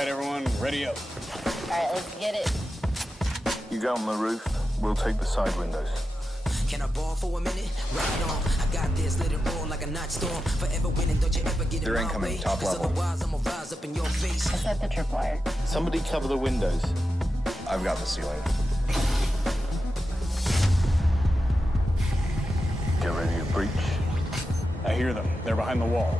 right, everyone, ready up. All right, let's get it. You go on the roof, we'll take the side windows. Can I ball for a minute? Right on. I got this, let it roll like a night storm. Forever winning, don't you ever get They're in my incoming, way. top level. Otherwise, I'ma rise up in your face. I set the tripwire. Somebody cover the windows. I've got the ceiling. Get ready to breach. I hear them. They're behind the wall.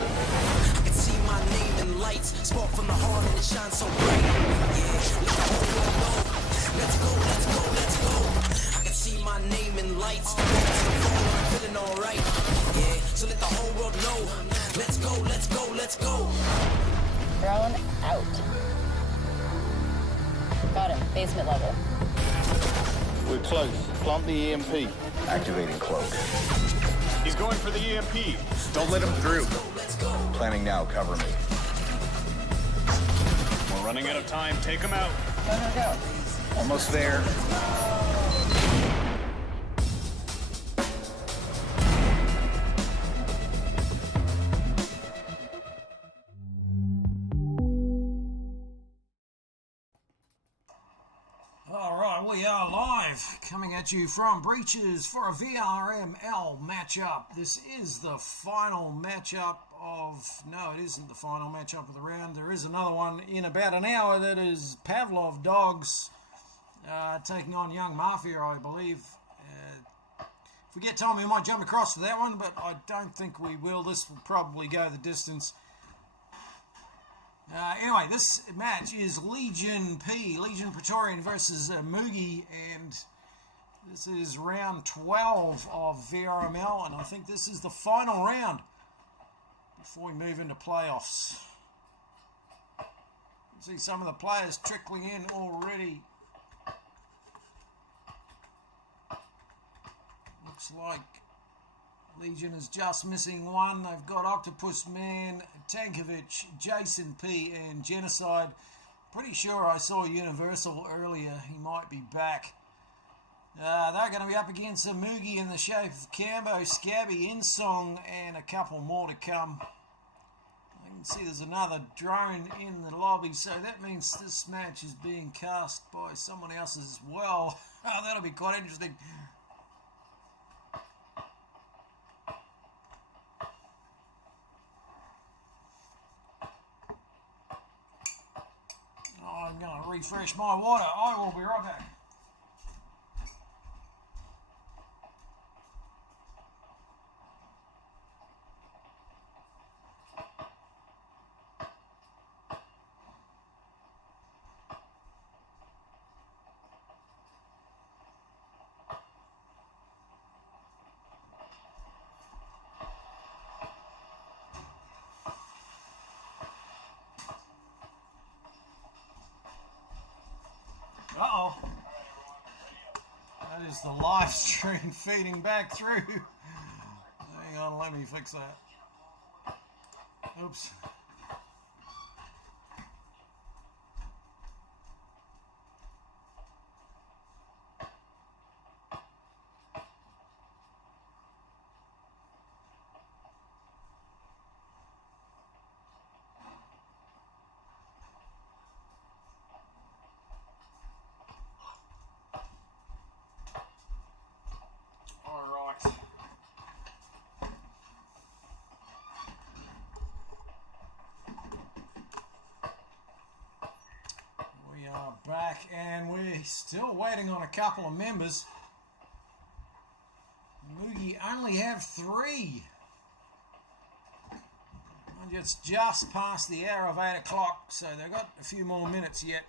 I can see my name in lights. Spark from the heart and it shines so bright. Yeah, let the whole world know. Let's go, let's go, let's go. I can see my name in lights. I'm feeling alright. Yeah, so let the whole world know. Let's go, let's go, let's go. Drone out. Got him. Basement level. We're close. Plant the EMP. Activating cloak. He's going for the EMP. Don't let him through. Planning now. Cover me. We're running out of time. Take him out. Go, go, go. Almost there. All right, we are live, coming at you from Breaches for a VRML matchup. This is the final matchup of... No, it isn't the final matchup of the round. There is another one in about an hour. That is Pavlov Dogs taking on Young Mafia, I believe. If we get time, we might jump across to that one, but I don't think we will. This will probably go the distance. Anyway, this match is Legion Praetorian versus Imoogi, and this is round 12 of VRML, and I think this is the final round before we move into playoffs. See some of the players trickling in already. Looks like Legion is just missing one. They've got Octopus Man, Tankovic, Jason P, and Genocide. Pretty sure I saw Universal earlier. He might be back. They're going to be up against Imoogi in the shape of Cambo, Scabby, Insong, and a couple more to come. I can see there's another drone in the lobby, so that means this match is being cast by someone else as well. Oh, that'll be quite interesting. I'm going to refresh my water. I will be right back. Uh-oh. That is the live stream feeding back through. Hang on, let me fix that. Oops. Back, and we're still waiting on a couple of members. Imoogi only have 3. And it's just past the hour of 8 o'clock, so they've got a few more minutes yet.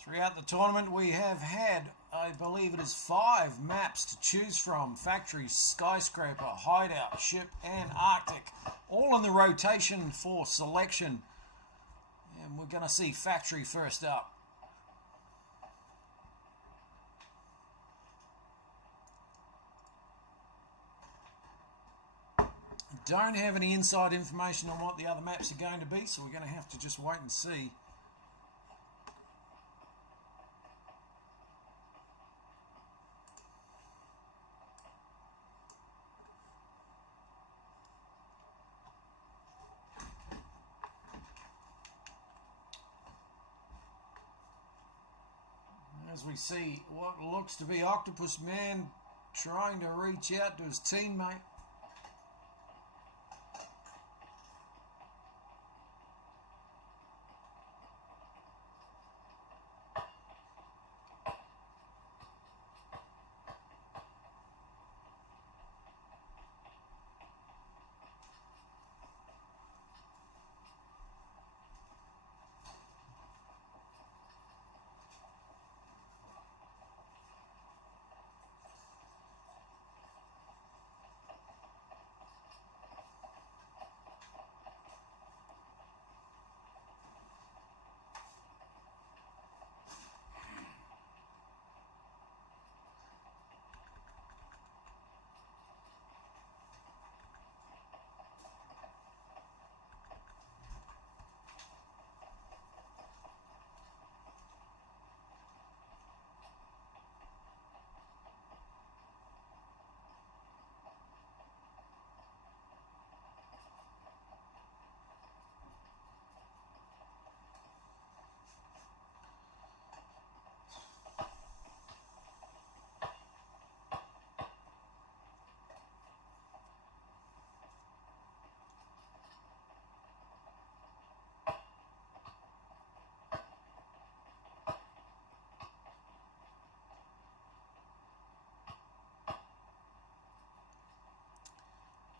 Throughout the tournament, we have had, I believe it is 5 maps to choose from. Factory, Skyscraper, Hideout, Ship, and Arctic. All in the rotation for selection. And we're going to see Factory first up. Don't have any inside information on what the other maps are going to be, so we're going to have to just wait and see. As we see what looks to be Octopus Man trying to reach out to his teammate.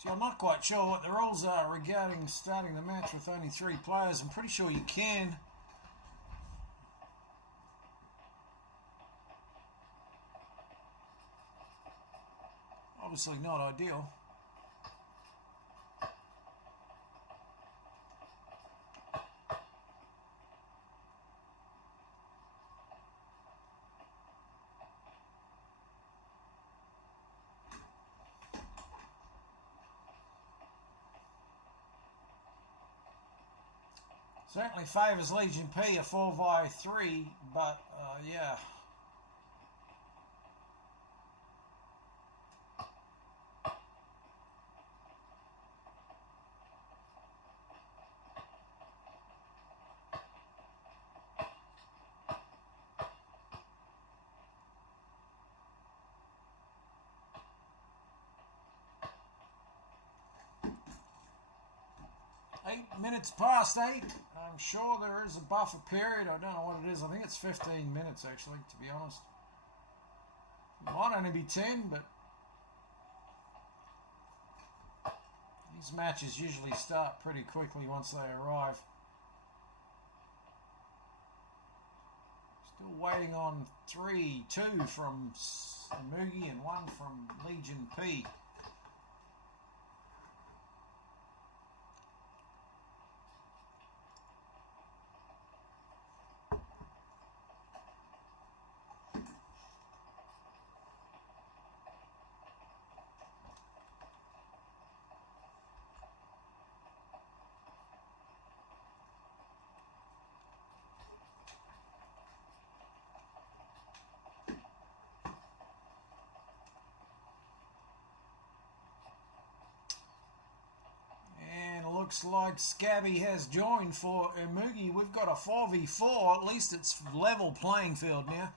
See, I'm not quite sure what the rules are regarding starting the match with only 3 players. I'm pretty sure you can. Obviously not ideal. Certainly favours Legion P a 4v3, but yeah. Minutes past 8. I'm sure there is a buffer period. I don't know what it is. I think it's 15 minutes actually, to be honest. It might only be 10, but these matches usually start pretty quickly once they arrive. Still waiting on 2 from Imoogi and 1 from Legion P. Looks like Scabby has joined for Imoogi. We've got a 4v4. At least it's level playing field now.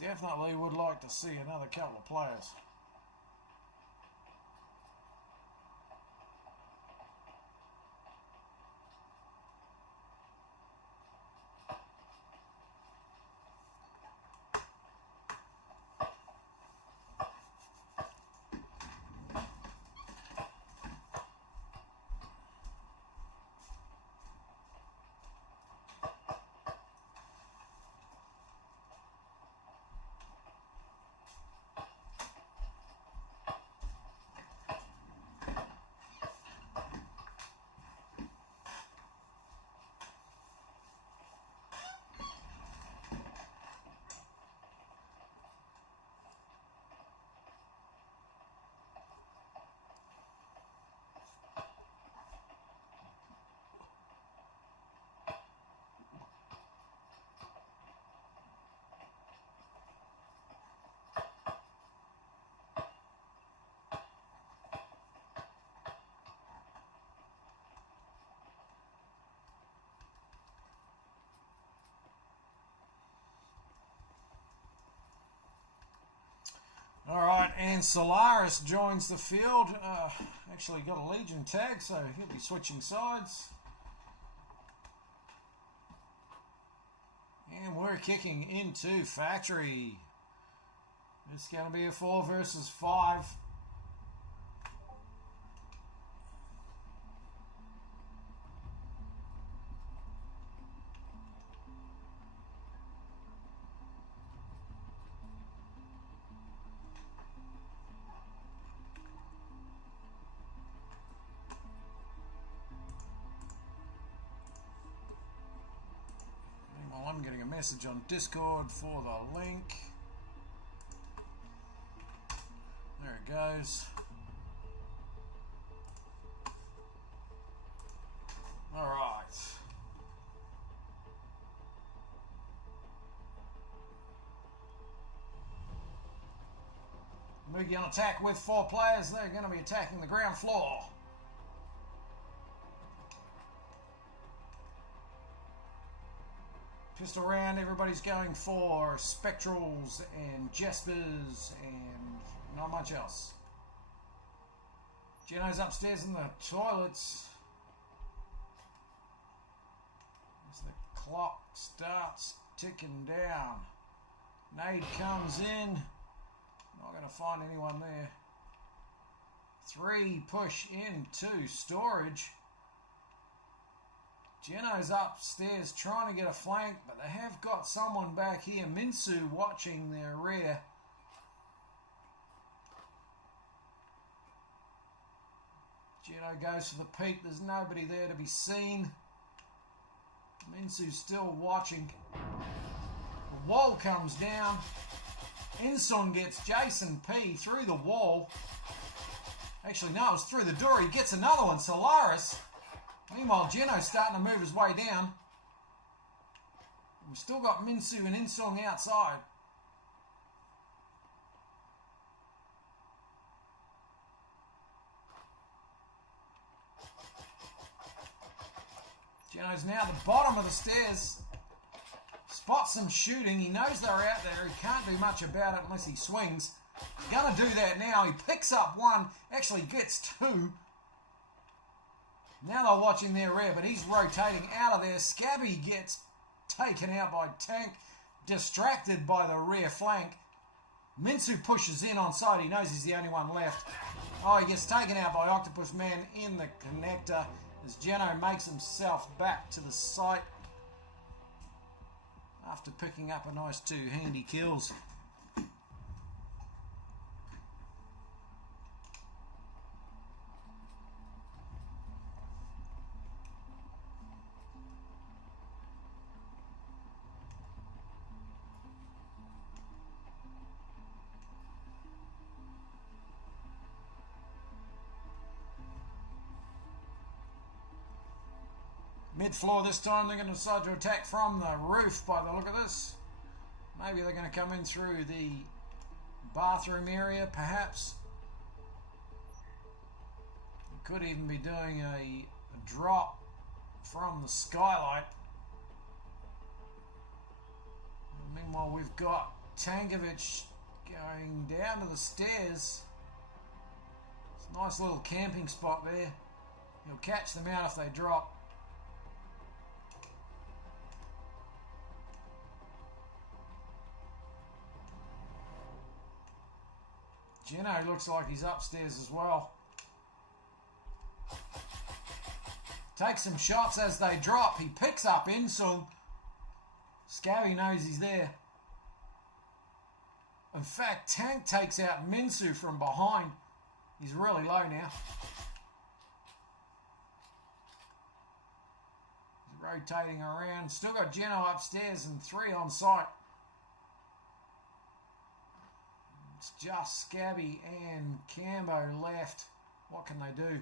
Definitely would like to see another couple of players. Alright, and Solaris joins the field. Actually got a Legion tag, so he'll be switching sides. And we're kicking into Factory. It's going to be a 4 versus 5. I'm getting a message on Discord for the link. There it goes. All right. Imoogi on attack with 4 players. They're going to be attacking the ground floor. Pistol round, everybody's going for Spectrals and Jaspers and not much else. Geno's upstairs in the toilets. As the clock starts ticking down. Nade comes in. Not going to find anyone there. 3 push into storage. Geno's upstairs trying to get a flank, but they have got someone back here. Minsu watching their rear. Geno goes for the peek. There's nobody there to be seen. Minsu's still watching. The wall comes down. Insung gets Jason P through the wall. Actually, no, it was through the door. He gets another one. Solaris. Meanwhile, Geno's starting to move his way down. We've still got Minsu and Insung outside. Geno's now at the bottom of the stairs. Spots them shooting. He knows they're out there. He can't do much about it unless he swings. He's going to do that now. He picks up 1. Actually gets 2. Now they're watching their rear, but he's rotating out of there. Scabby gets taken out by Tank, distracted by the rear flank. Minsu pushes in on side. He knows he's the only one left. Oh, he gets taken out by Octopus Man in the connector as Geno makes himself back to the site after picking up a nice 2 handy kills. Mid-floor this time, they're going to decide to attack from the roof by the look of this. Maybe they're going to come in through the bathroom area, perhaps. They could even be doing a drop from the skylight. Meanwhile, we've got Tankovic going down to the stairs. It's a nice little camping spot there. He'll catch them out if they drop. Geno looks like he's upstairs as well. Takes some shots as they drop. He picks up Insung. Scabby knows he's there. In fact, Tank takes out Minsu from behind. He's really low now. He's rotating around. Still got Geno upstairs and 3 on site. It's just Scabby and Cambo left. What can they do?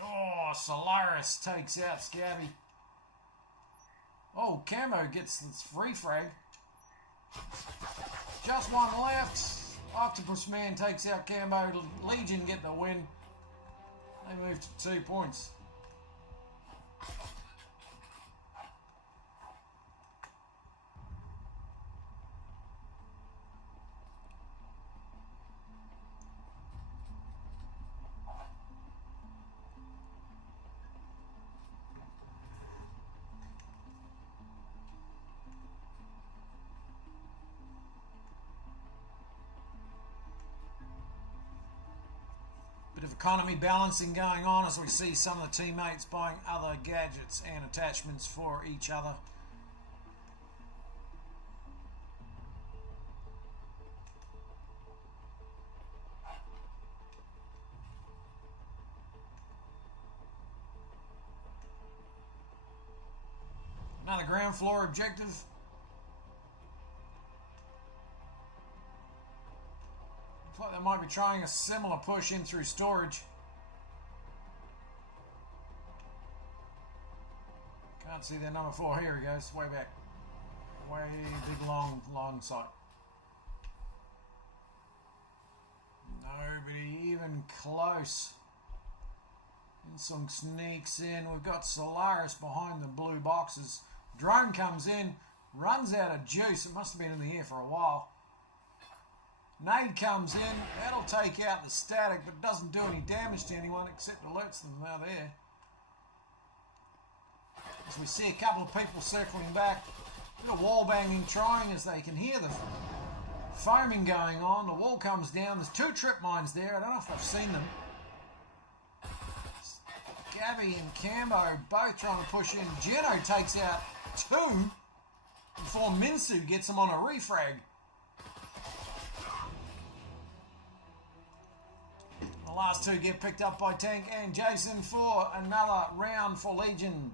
Oh, Solaris takes out Scabby. Oh, Camo gets this free frag. Just 1 left. Octopus Man takes out Cambo. Legion get the win. They move to 2 points. economy balancing going on as we see some of the teammates buying other gadgets and attachments for each other. Another ground floor objective. Looks like they might be trying a similar push in through storage. Can't see their number 4. Here he goes, way back. Way big, long sight. Nobody even close. Insung sneaks in. We've got Solaris behind the blue boxes. Drone comes in, runs out of juice. It must have been in the air for a while. Nade comes in. That'll take out the static, but doesn't do any damage to anyone except alerts them out there. As we see a couple of people circling back. A bit of wall banging, trying as they can hear the foaming going on. The wall comes down. There's 2 trip mines there. I don't know if I've seen them. Gabby and Cambo both trying to push in. Geno takes out 2 before Minsu gets them on a refrag. The last 2 get picked up by Tank and Jason for another round for Legion.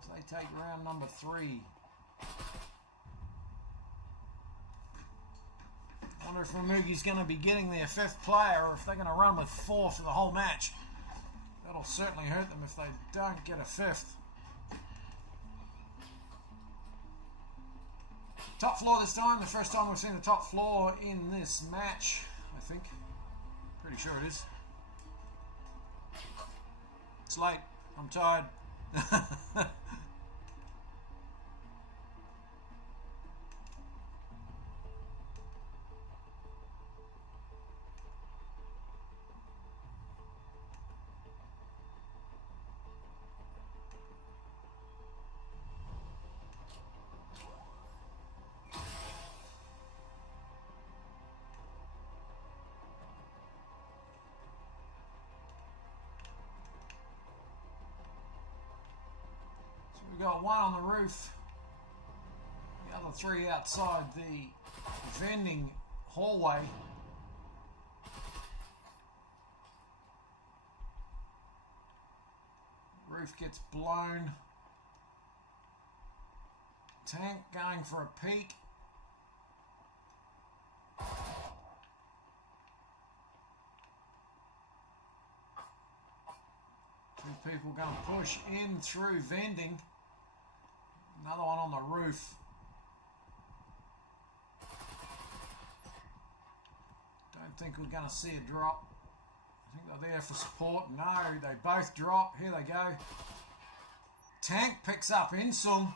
As they take round number 3. I wonder if Imoogi's going to be getting their 5th player or if they're going to run with 4 for the whole match. That'll certainly hurt them if they don't get a 5th. Top floor this time. The first time we've seen the top floor in this match, I think. Pretty sure it is. It's late. I'm tired. We've got 1 on the roof, the other 3 outside the vending hallway. Roof gets blown. Tank going for a peek. Two people going to push in through vending. Another one on the roof. Don't think we're going to see a drop. I think they're there for support. No, they both drop. Here they go. Tank picks up Insung.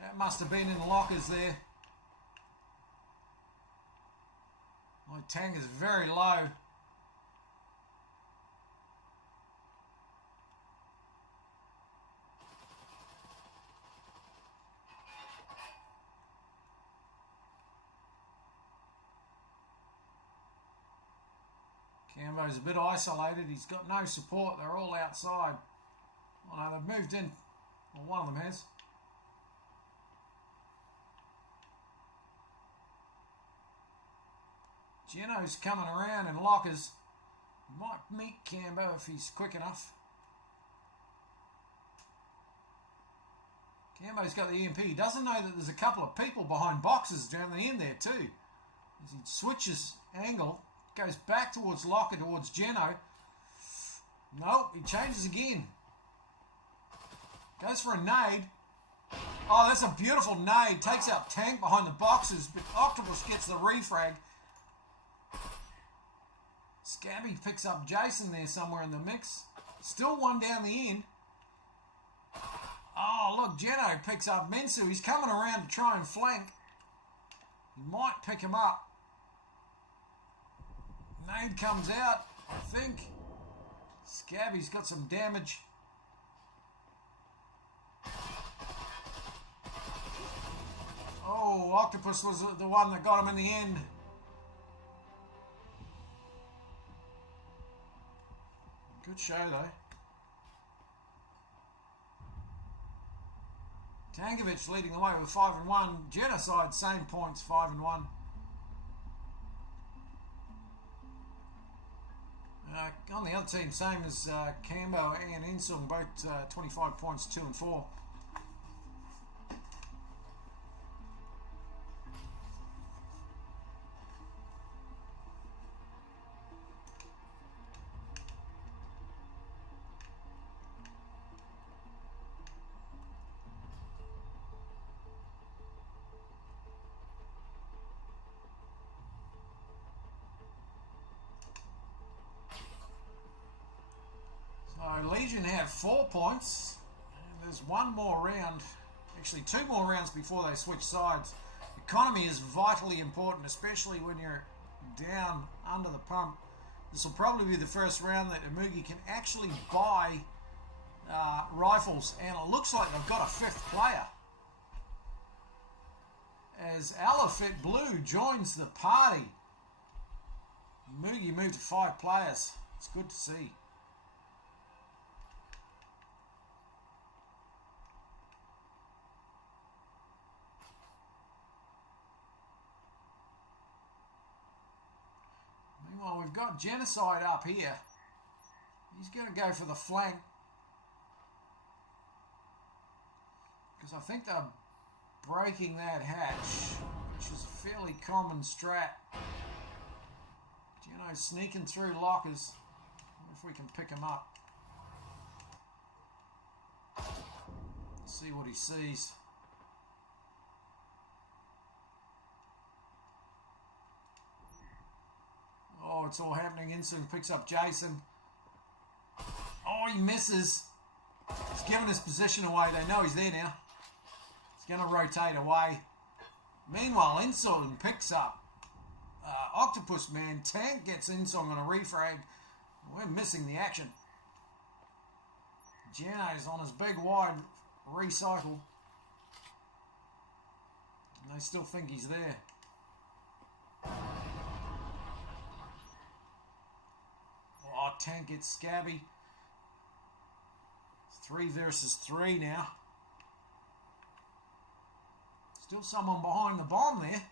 That must have been in the lockers there. My tank is very low. Cambo's a bit isolated. He's got no support. They're all outside. Oh no, they've moved in. Well, one of them has. Geno's coming around in lockers. Might meet Cambo if he's quick enough. Cambo's got the EMP. He doesn't know that there's a couple of people behind boxes down the end there too. As he switches angle, goes back towards locker, towards Geno. Nope, he changes again. Goes for a nade. Oh, that's a beautiful nade. Takes out Tank behind the boxes, but Octopus gets the refrag. Scabby picks up Jason there somewhere in the mix. Still one down the end. Oh, look, Geno picks up Minsu. He's coming around to try and flank. He might pick him up. Nade comes out, I think. Scabby's got some damage. Oh, Octopus was the one that got him in the end. Good show though. Tankovic leading the way with 5-1. Genocide, same points, 5-1. On the other team, same as Cambo and Insung, both 25 points, 2 and 4. So Legion have 4 points, and there's one more round, actually 2 more rounds before they switch sides. Economy is vitally important, especially when you're down under the pump. This will probably be the first round that Imoogi can actually buy rifles, and it looks like they've got a 5th player. As Elephant Blue joins the party. Imoogi moved to 5 players. It's good to see. Meanwhile, we've got Genocide up here. He's going to go for the flank, because I think they're breaking that hatch, which is a fairly common strat. You know, sneaking through lockers. Wonder if we can pick him up. See what he sees. Oh, it's all happening. Insung picks up Jason. Oh, he misses. He's giving his position away. They know he's there now. He's going to rotate away. Meanwhile, Insung picks up Octopus Man. Tank gets Insung on a refrag. We're missing the action. Geno's on his big wide recycle. And they still think he's there. Oh, Tank gets Scabby. 3 versus 3 now. Still someone behind the bomb there.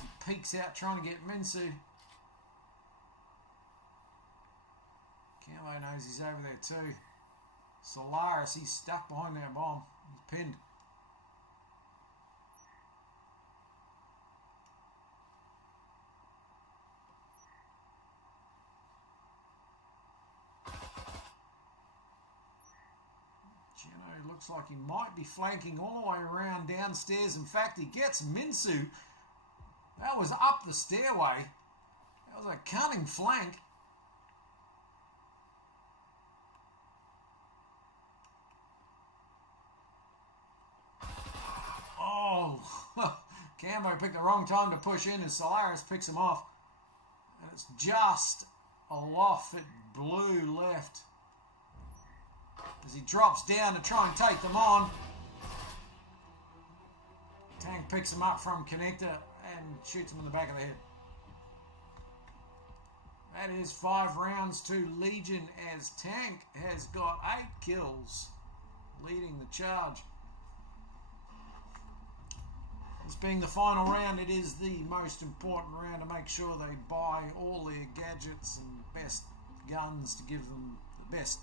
He peeks out trying to get Minsu. Camo knows he's over there too. Solaris, he's stuck behind that bomb. He's pinned. Geno looks like he might be flanking all the way around downstairs. In fact, he gets Minsu. That was up the stairway. That was a cunning flank. Oh, Cambo picked the wrong time to push in as Solaris picks him off. And it's just aloft at blue left. As he drops down to try and take them on. Tank picks him up from connector and shoots him in the back of the head. That is 5 rounds to Legion as Tank has got 8 kills, leading the charge. This being the final round, it is the most important round to make sure they buy all their gadgets and best guns to give them the best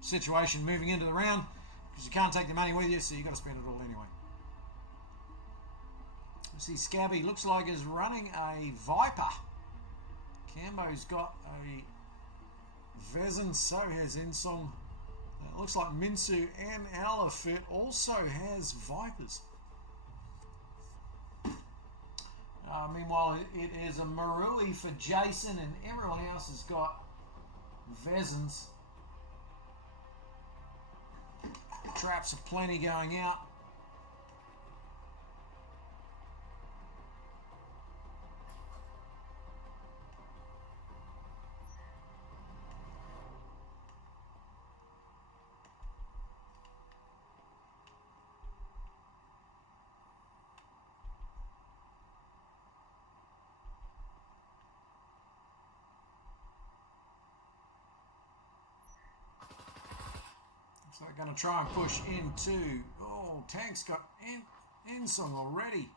situation moving into the round, because you can't take the money with you, so you've got to spend it all anyway. We see Scabby looks like is running a Viper. Cambo's got a Vezin, so has Insong. It looks like Minsu and Alafit also has Vipers. Meanwhile, it is a Marui for Jason, and everyone else has got Vezins. Traps are plenty going out. So they're going to try and push into... Oh, Tank's got Insung already.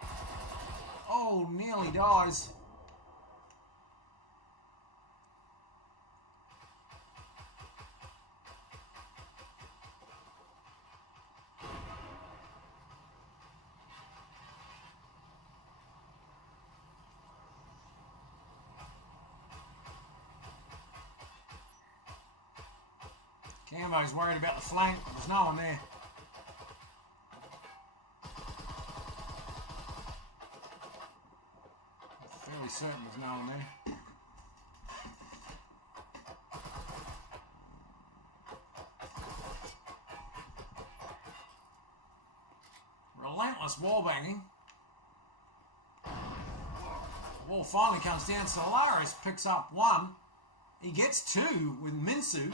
Oh, nearly dies. Cambo's worried about the flank. There's no one there. I'm fairly certain there's no one there. Relentless wallbanging. The wall finally comes down. Solaris picks up one. He gets two with Minsu.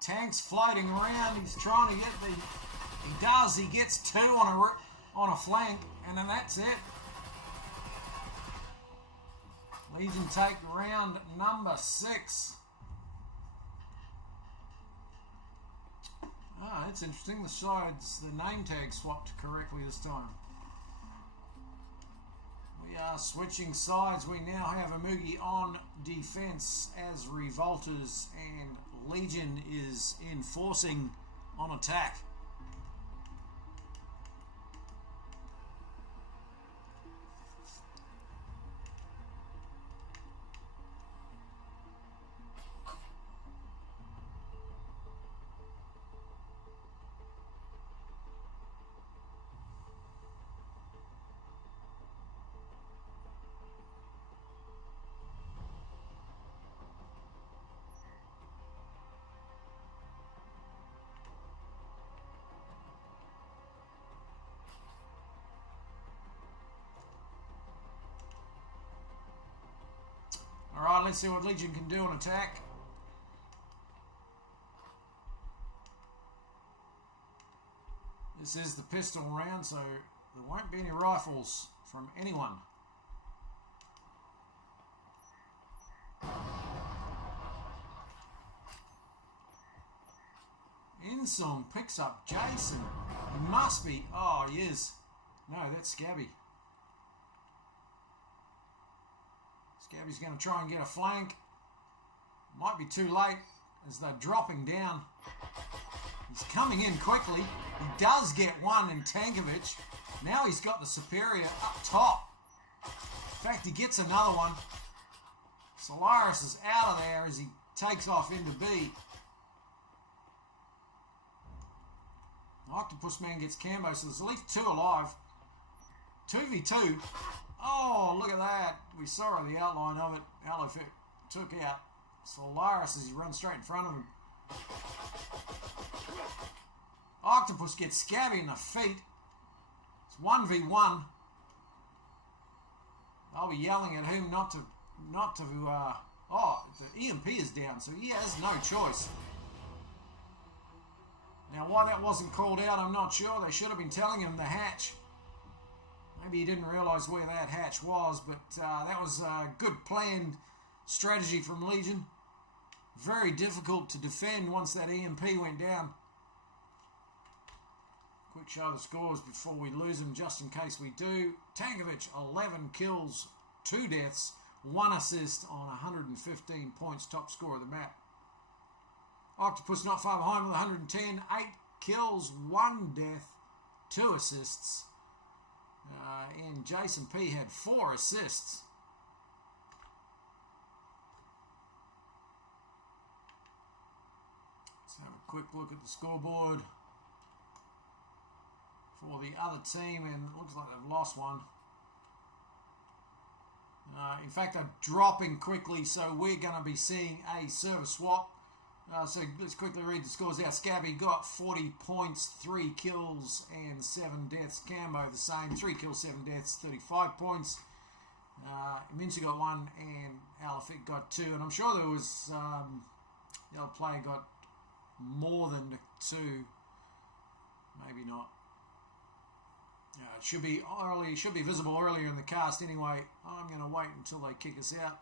Tank's floating around. He's trying to get the... He does. He gets two on a flank, and then that's it. Legion take round number 6. Ah, that's interesting. The sides, the name tag swapped correctly this time. We are switching sides. We now have Imoogi on defense as Revolters, and Legion is enforcing on attack. Alright, let's see what Legion can do on attack. This is the pistol round, so there won't be any rifles from anyone. Insong picks up Jason. He must be. Oh, he is. No, that's Scabby. Scabby's going to try and get a flank. Might be too late as they're dropping down. He's coming in quickly. He does get one in Tankovic. Now he's got the Superior up top. In fact, he gets another one. Solaris is out of there as he takes off into B. Octopus Man gets Cambo, so there's at least 2 alive. 2v2. Oh, look at that. We saw the outline of it. Alofit took out Solaris as he runs straight in front of him. Octopus gets Scabby in the feet. It's 1v1. I'll be yelling at him not to oh, the EMP is down, so he has no choice. Now, why that wasn't called out, I'm not sure. They should have been telling him the hatch. Maybe he didn't realise where that hatch was, but that was a good planned strategy from Legion. Very difficult to defend once that EMP went down. Quick show of the scores before we lose them, just in case we do. Tankovic, 11 kills, 2 deaths, 1 assist on 115 points, top scorer of the map. Octopus not far behind with 110, 8 kills, 1 death, 2 assists. And Jason P had 4 assists. Let's have a quick look at the scoreboard for the other team, and it looks like they've lost one. In fact, they're dropping quickly, so we're going to be seeing a server swap. So let's quickly read the scores out. Scabby got 40 points, 3 kills and 7 deaths. Cambo the same, 3 kills, 7 deaths, 35 points. Mincy got 1 and Alafik got 2. And I'm sure there was, the other player got more than 2. Maybe not. It should be early, should be visible earlier in the cast anyway. I'm going to wait until they kick us out.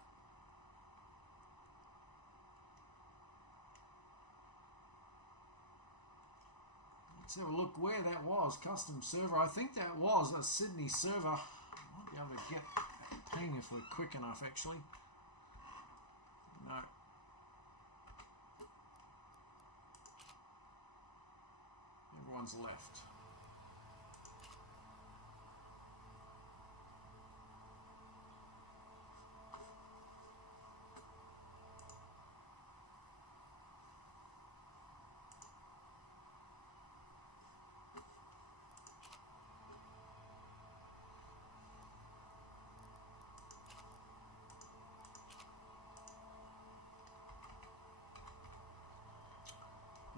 Let's have a look where that was. Custom server. I think that was a Sydney server. I might be able to get that ping if we're quick enough, actually. No. Everyone's left.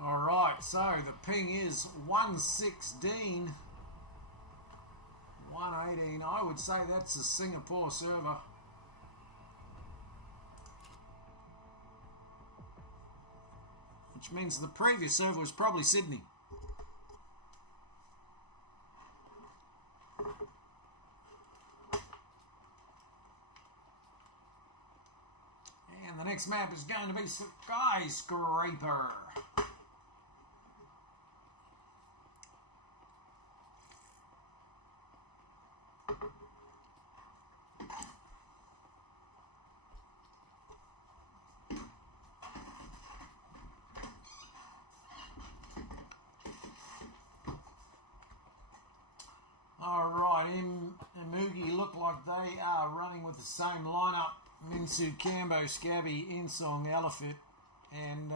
Alright, so the ping is 116, 118. I would say that's a Singapore server. Which means the previous server was probably Sydney. And the next map is going to be Skyscraper. Alright, Imoogi look like they are running with the same lineup. Minsu, Cambo, Scabby, Insong, Elephant, and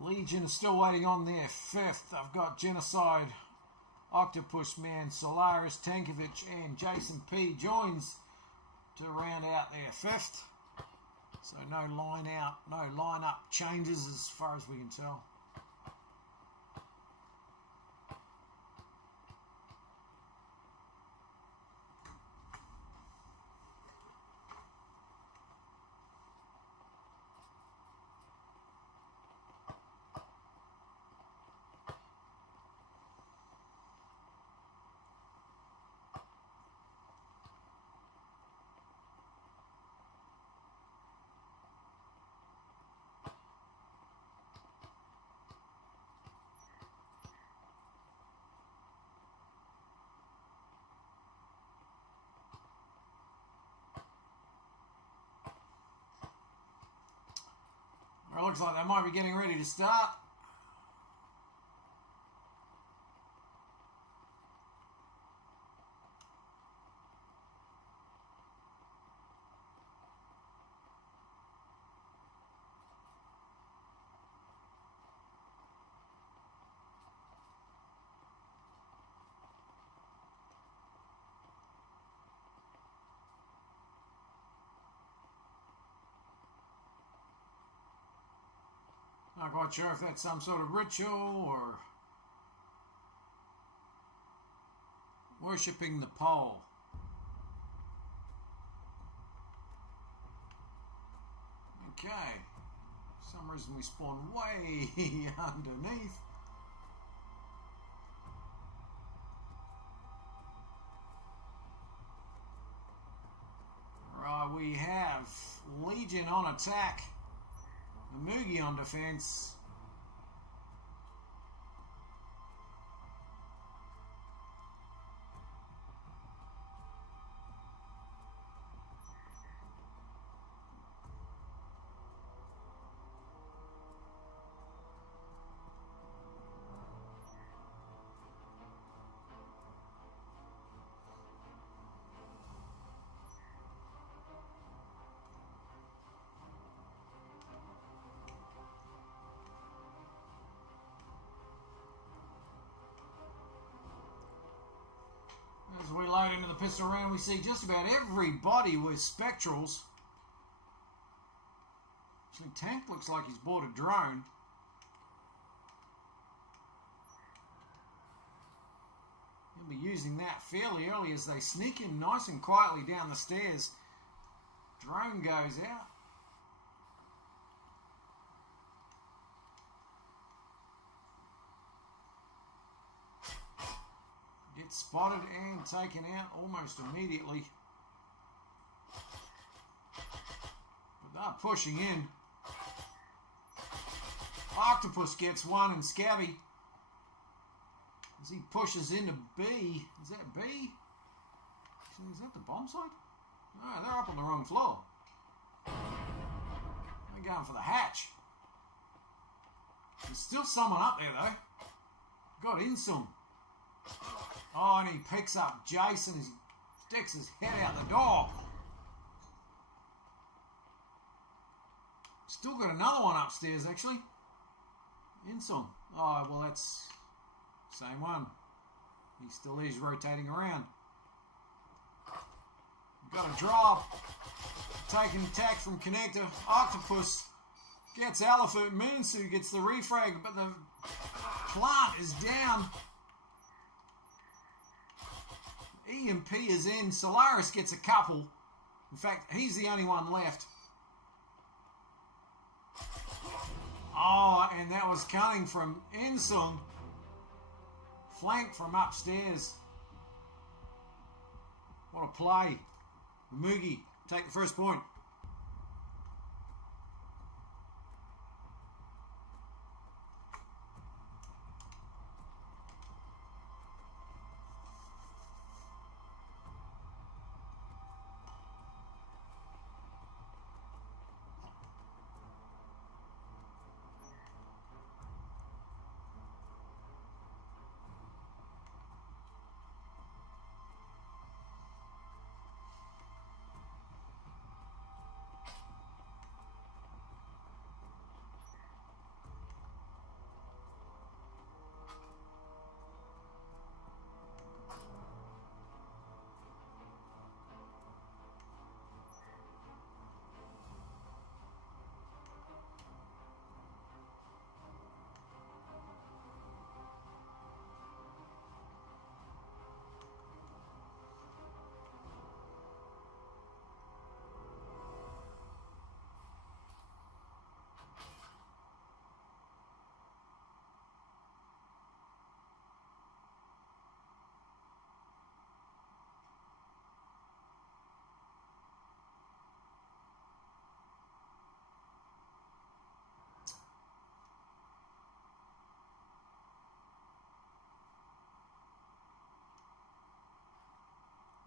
Legion are still waiting on their fifth. I've got Genocide, Octopus Man, Solaris, Tankovic, and Jason P joins to round out their fifth. So no lineup changes as far as we can tell. It looks like they might be getting ready to start. Not quite sure if that's some sort of ritual or worshipping the pole. Okay. For some reason we spawned way underneath. Right, we have Legion on attack. Imoogi on defense. As we load into the pistol round, we see just about everybody with spectrals. Actually, Tank looks like he's bought a drone. He'll be using that fairly early as they sneak in nice and quietly down the stairs. Drone goes out. Gets spotted and taken out almost immediately. But they're pushing in. Octopus gets one and Scabby. as he pushes into B. Is that B? Is that the bomb site? No, they're up on the wrong floor. They're going for the hatch. There's still someone up there though. Got Insung. Oh, and he picks up Jason. He sticks his head out the door. Still got another one upstairs actually. Insung. Oh, well that's same one. He still is rotating around. Got a drop. Taking attack from Connector. Octopus gets Elephant. Moonsu gets the refrag, but the plant is down. EMP is in. Solaris gets a couple. In fact, he's the only one left. Oh, and that was coming from Insung. Flank from upstairs. What a play. Imoogi take the first point.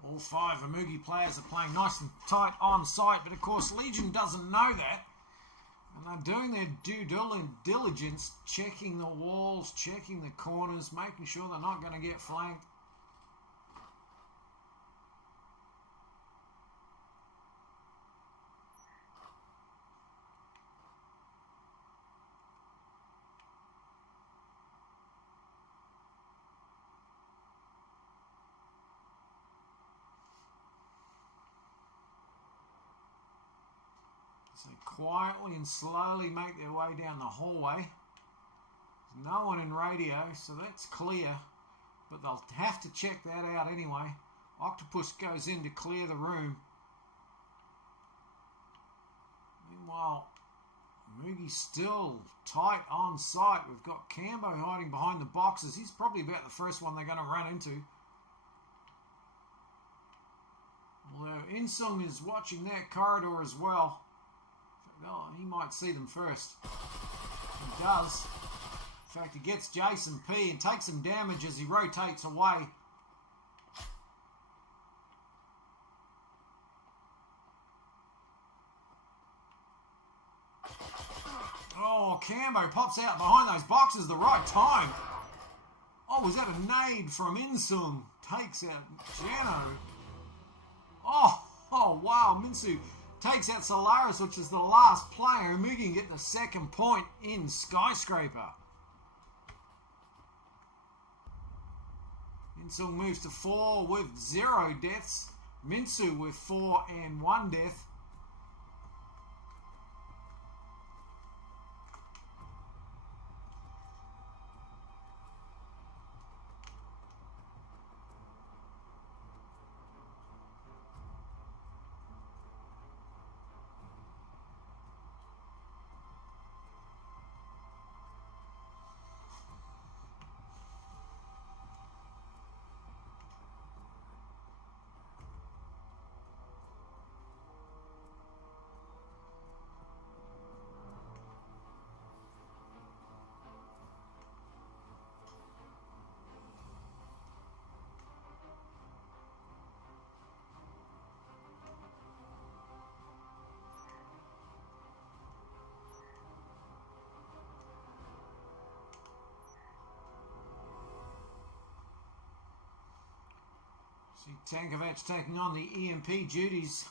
All five Imoogi players are playing nice and tight on site, but of course Legion doesn't know that. And they're doing their due diligence, checking the walls, checking the corners, making sure they're not going to get flanked. So quietly and slowly make their way down the hallway. There's no one in radio, so that's clear. But they'll have to check that out anyway. Octopus goes in to clear the room. Meanwhile, Imoogi's still tight on site. We've got Cambo hiding behind the boxes. He's probably about the first one they're going to run into. Although Insung is watching that corridor as well. Well, he might see them first. He does. In fact, he gets Jason P and takes some damage as he rotates away. Oh, Cambo pops out behind those boxes at the right time. Oh, was that a nade from Insung? Takes out Jano. Oh, wow, Minsu takes out Solaris, which is the last player. Imoogi can get the second point in Skyscraper. Insung moves to 4 with 0 deaths. Minsu with 4 and 1 death. See Tankovic taking on the EMP duties.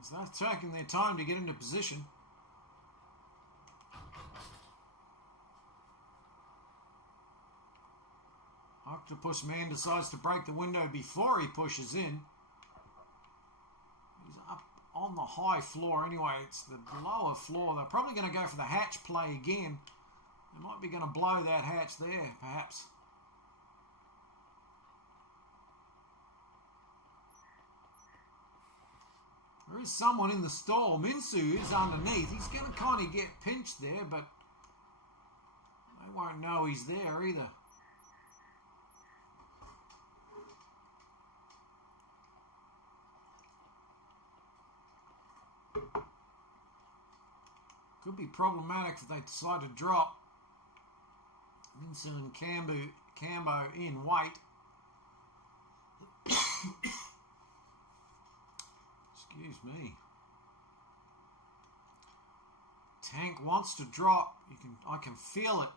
As they're taking their time to get into position. Octopus Man decides to break the window before he pushes in. He's up on the high floor anyway. It's the lower floor. They're probably going to go for the hatch play again. They might be going to blow that hatch there, perhaps. There is someone in the stall. Minsu is underneath. He's going to kind of get pinched there, but they won't know he's there either. Could be problematic if they decide to drop. Minsu and Cambo in weight. Excuse me. Tank wants to drop. I can feel it.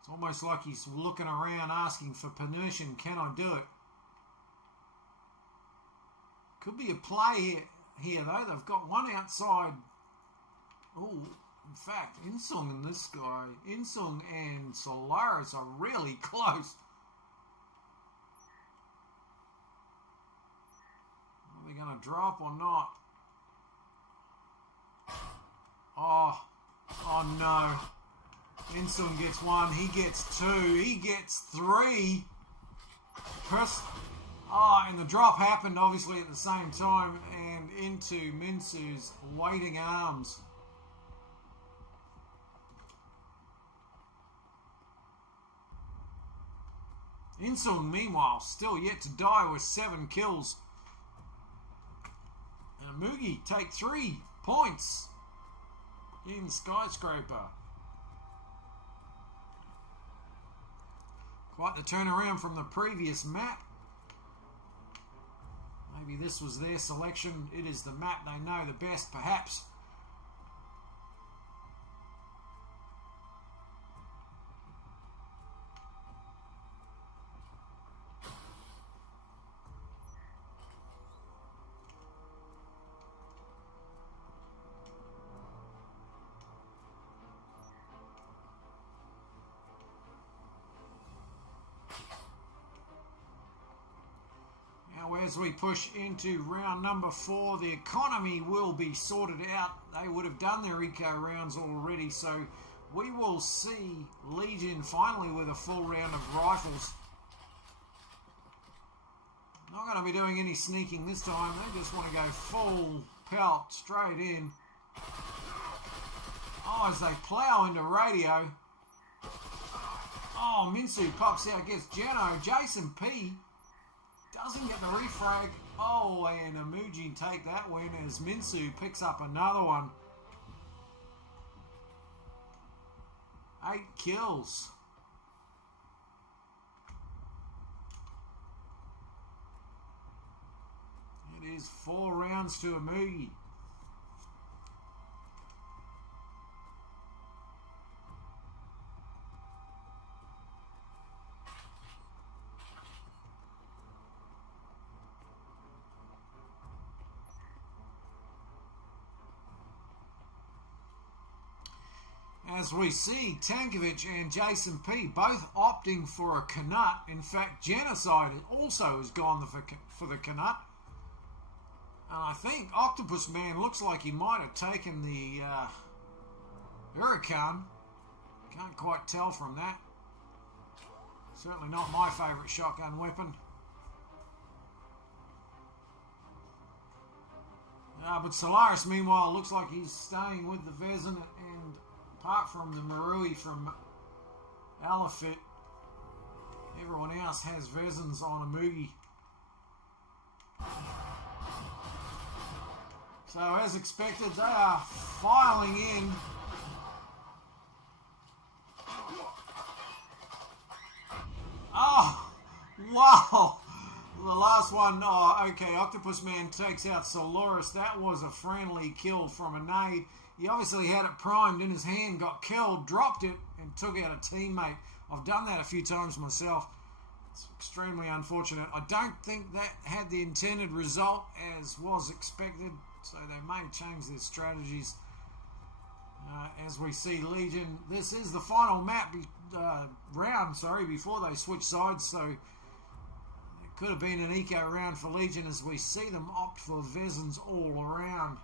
It's almost like he's looking around asking for permission. Can I do it? Could be a play here though. They've got one outside. Oh, in fact, Insung and this guy, Insung and Solaris are really close. Are they going to drop or not? Oh no. Insung gets one, he gets two, he gets three. And the drop happened obviously at the same time and into Minsu's waiting arms. Insung, meanwhile, still yet to die with 7 kills. And Imoogi take 3 points in Skyscraper. Quite the turnaround from the previous map. Maybe this was their selection. It is the map they know the best, perhaps. As we push into round number 4, the economy will be sorted out. They would have done their eco rounds already, so we will see Legion finally with a full round of rifles. Not going to be doing any sneaking this time. They just want to go full pelt straight in. Oh, as they plow into radio. Oh, Minsu pops out, gets Jeno. Jason P doesn't get the refrag. Oh, and Imoogi take that win as Minsu picks up another one. 8 kills. It is 4 rounds to Imoogi. As we see, Tankovic and Jason P both opting for a Canut. In fact, Genocide also has gone for the Canut. And I think Octopus Man looks like he might have taken the Huracan. Can't quite tell from that. Certainly not my favourite shotgun weapon. But Solaris, meanwhile, looks like he's staying with the Vezin, and apart from the Marui from Alafit, everyone else has Vezins on Imoogi. So as expected, they are filing in. Oh, wow. The last one, oh, okay, Octopus Man takes out Solaris. That was a friendly kill from a nade. He obviously had it primed in his hand, got killed, dropped it, and took out a teammate. I've done that a few times myself. It's extremely unfortunate. I don't think that had the intended result as was expected, so they may change their strategies. As we see Legion, this is the final round, before they switch sides, so it could have been an eco round for Legion as we see them opt for Vezins all around.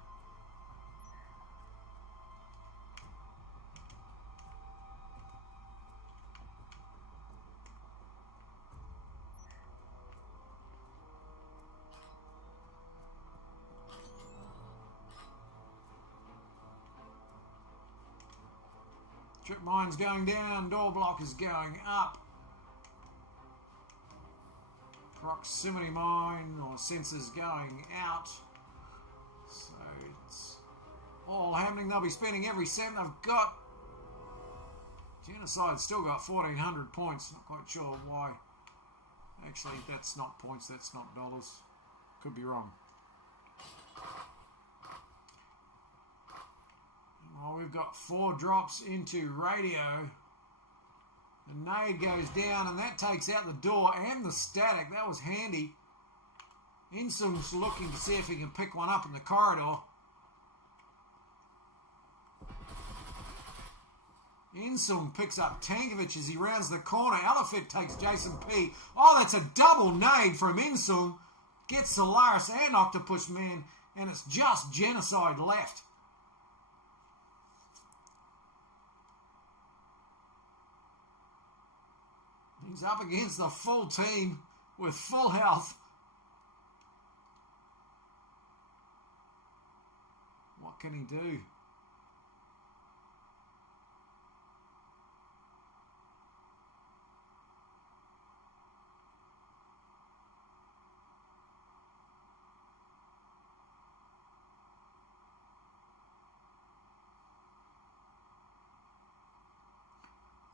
Trip mine's going down, door block is going up. Proximity mine or sensors going out. So it's all happening. They'll be spending every cent they've got. Genocide's still got 1,400 points. Not quite sure why. Actually, that's not points, that's not dollars. Could be wrong. Well, we've got 4 drops into radio. The nade goes down, and that takes out the door and the static. That was handy. Insum's looking to see if he can pick one up in the corridor. Insum picks up Tankovic as he rounds the corner. Elephant takes Jason P. Oh, that's a double nade from Insum. Gets Solaris and Octopus Man, and it's just Genocide left. He's up against the full team with full health. What can he do?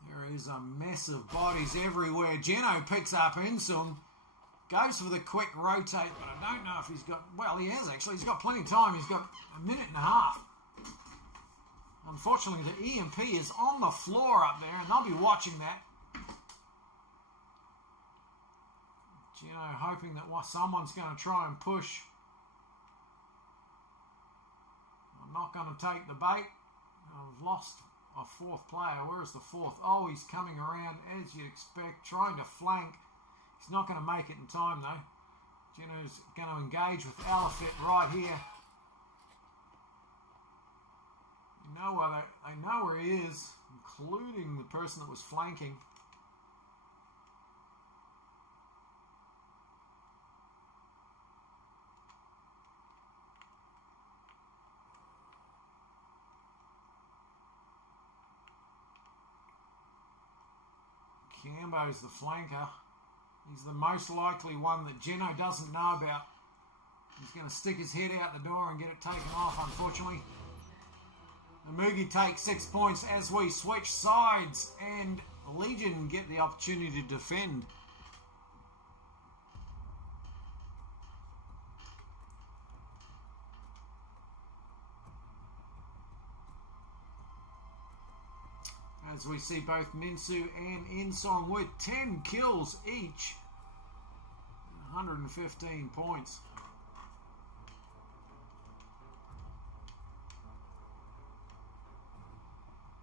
There is a mess of bodies everywhere. Geno picks up Insum, goes for the quick rotate, but I don't know if he's got... Well, he has actually. He's got plenty of time. He's got a minute and a half. Unfortunately, the EMP is on the floor up there, and they'll be watching that. Geno hoping that someone's going to try and push. I'm not going to take the bait. I've lost a 4th player. Where is the 4th? Oh, he's coming around as you'd expect, trying to flank. He's not going to make it in time though. Geno's going to engage with Elephant right here. They know where he is, including the person that was flanking. Cambo's the flanker. He's the most likely one that Geno doesn't know about. He's going to stick his head out the door and get it taken off, unfortunately. Imoogi takes 6 points as we switch sides, and Legion get the opportunity to defend. As we see both Minsu and Insong with 10 kills each. 115 points.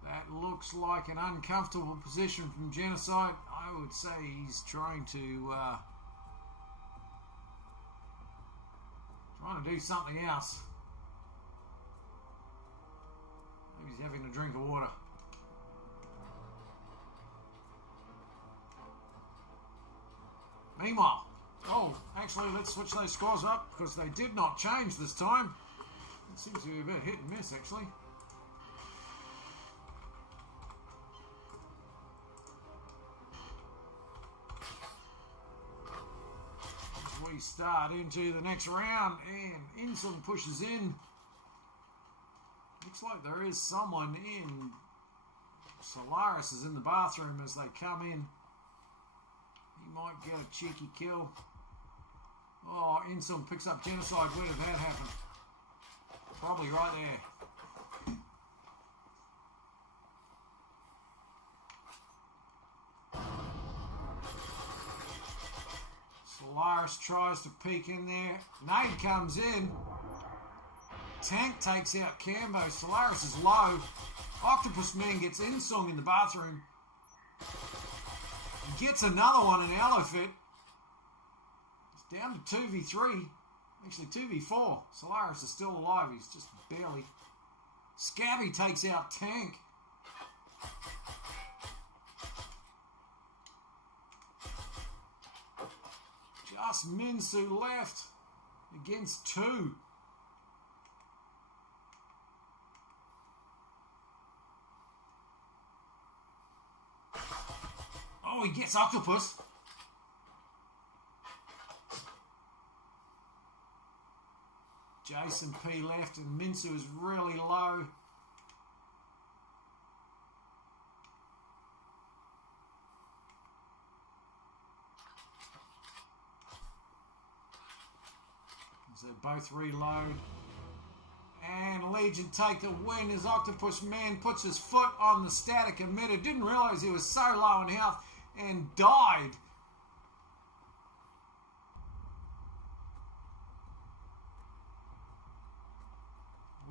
That looks like an uncomfortable position from Genocide. I would say he's trying to do something else. Maybe he's having a drink of water. Meanwhile, actually, let's switch those scores up because they did not change this time. It seems to be a bit hit and miss, actually. As we start into the next round, and Insum pushes in. Looks like there is someone in. Solaris is in the bathroom as they come in. He might get a cheeky kill. Oh, Insum picks up Genocide. Where did that happen? Probably right there. Solaris tries to peek in there. Nade comes in. Tank takes out Cambo. Solaris is low. Octopus Man gets Insung in the bathroom. Gets another one in Alofit. It's down to 2v3. Actually 2v4. Solaris is still alive. He's just barely. Scabby takes out Tank. Just Minsu left against 2. Oh, he gets Octopus. Jason P left and Minsu is really low. So both reload. And Legion take the win as Octopus Man puts his foot on the static emitter. Didn't realise he was so low in health and died.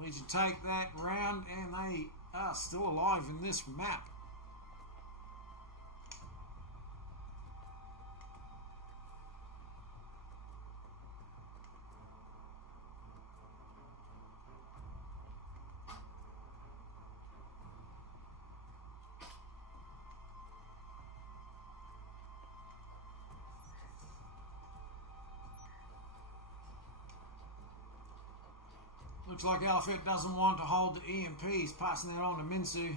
Legion take that round and they are still alive in this map. Looks like Alfred doesn't want to hold the EMP. He's passing that on to Minsu.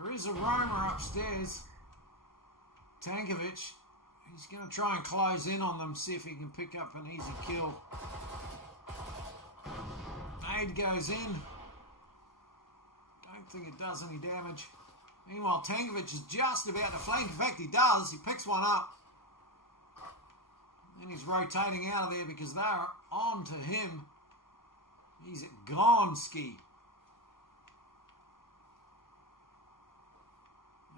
There is a roamer upstairs. Tankovic. He's going to try and close in on them, see if he can pick up an easy kill. Nade goes in. Don't think it does any damage. Meanwhile, Tankovic is just about to flank. In fact, he does. He picks one up. Then he's rotating out of there because they are on to him. He's gone ski.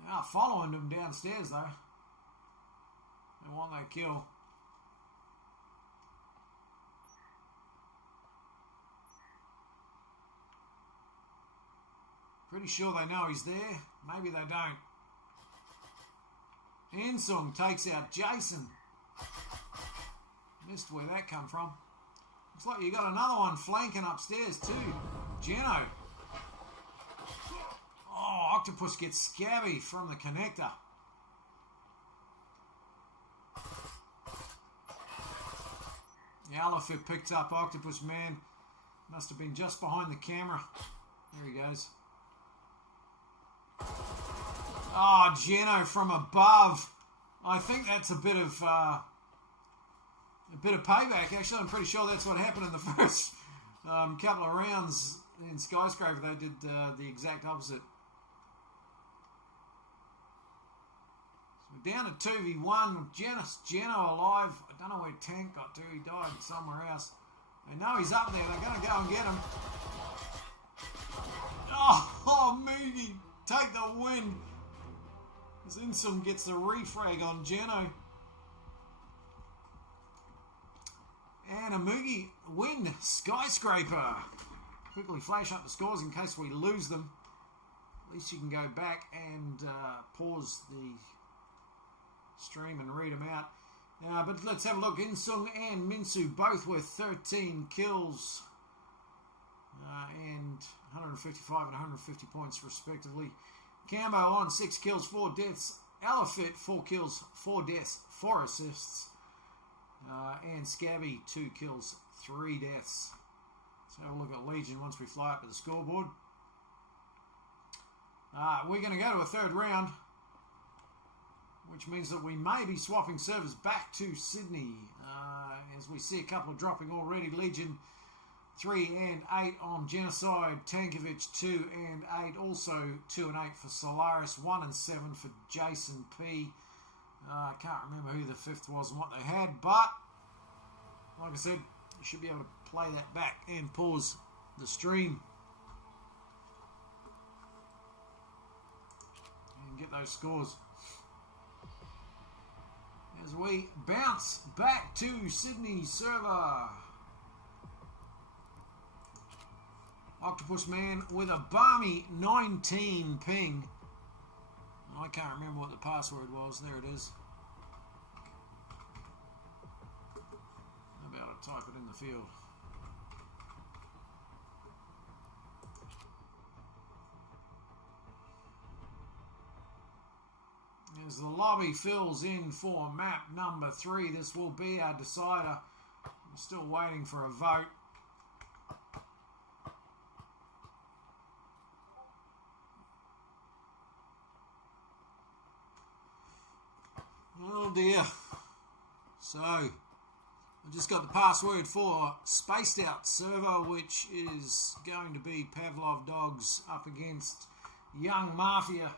They are following him downstairs though. They want that kill. Pretty sure they know he's there. Maybe they don't. Ensung takes out Jason. Missed where that come from. Looks like you got another one flanking upstairs too. Geno. Oh, Octopus gets Scabby from the connector. The Alafit picked up Octopus Man. Must have been just behind the camera. There he goes. Oh, Geno from above. I think that's a bit of payback. Actually, I'm pretty sure that's what happened in the first couple of rounds in Skyscraper. They did the exact opposite. So we're down to 2v1 with Geno alive. I don't know where Tank got to. He died somewhere else. They know he's up there. They're going to go and get him. Oh, Imoogi, take the win. Zinsum gets the refrag on Geno. And Imoogi win Skyscraper. Quickly flash up the scores in case we lose them. At least you can go back and pause the stream and read them out. But let's have a look. Insung and Minsu both with 13 kills and 155 and 150 points respectively. Cambo on 6 kills, 4 deaths. Alafit 4 kills, 4 deaths, 4 assists. And Scabby 2 kills, 3 deaths. Let's have a look at Legion once we fly up to the scoreboard. We're going to go to a third round. which means that we may be swapping servers back to Sydney, as we see a couple dropping already. Legion 3 and 8 on Genocide, Tankovic 2 and 8, also 2 and 8 for Solaris, 1 and 7 for Jason P. I can't remember who the fifth was and what they had, but like I said, you should be able to play that back and pause the stream and get those scores. As we bounce back to Sydney server. Octopus Man with a balmy 19 ping. I can't remember what the password was. There it is. I'll be able to type it in the field. As the lobby fills in for map number 3, this will be our decider. We're still waiting for a vote. Oh dear. So, I just got the password for Spaced Out server, which is going to be Pavlov Dogs up against Young Mafia.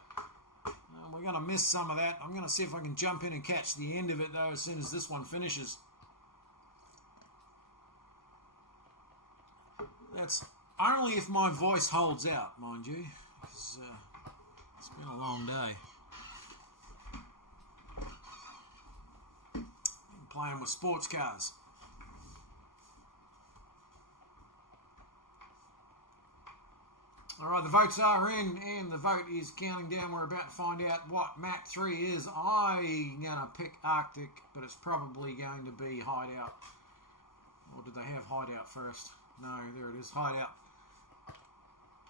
We're going to miss some of that. I'm going to see if I can jump in and catch the end of it, though, as soon as this one finishes. That's only if my voice holds out, mind you. It's been a long day. Been playing with sports cars. Alright, the votes are in, and the vote is counting down. We're about to find out what map 3 is. I'm going to pick Arctic, but it's probably going to be Hideout. Or did they have Hideout first? No, there it is, Hideout.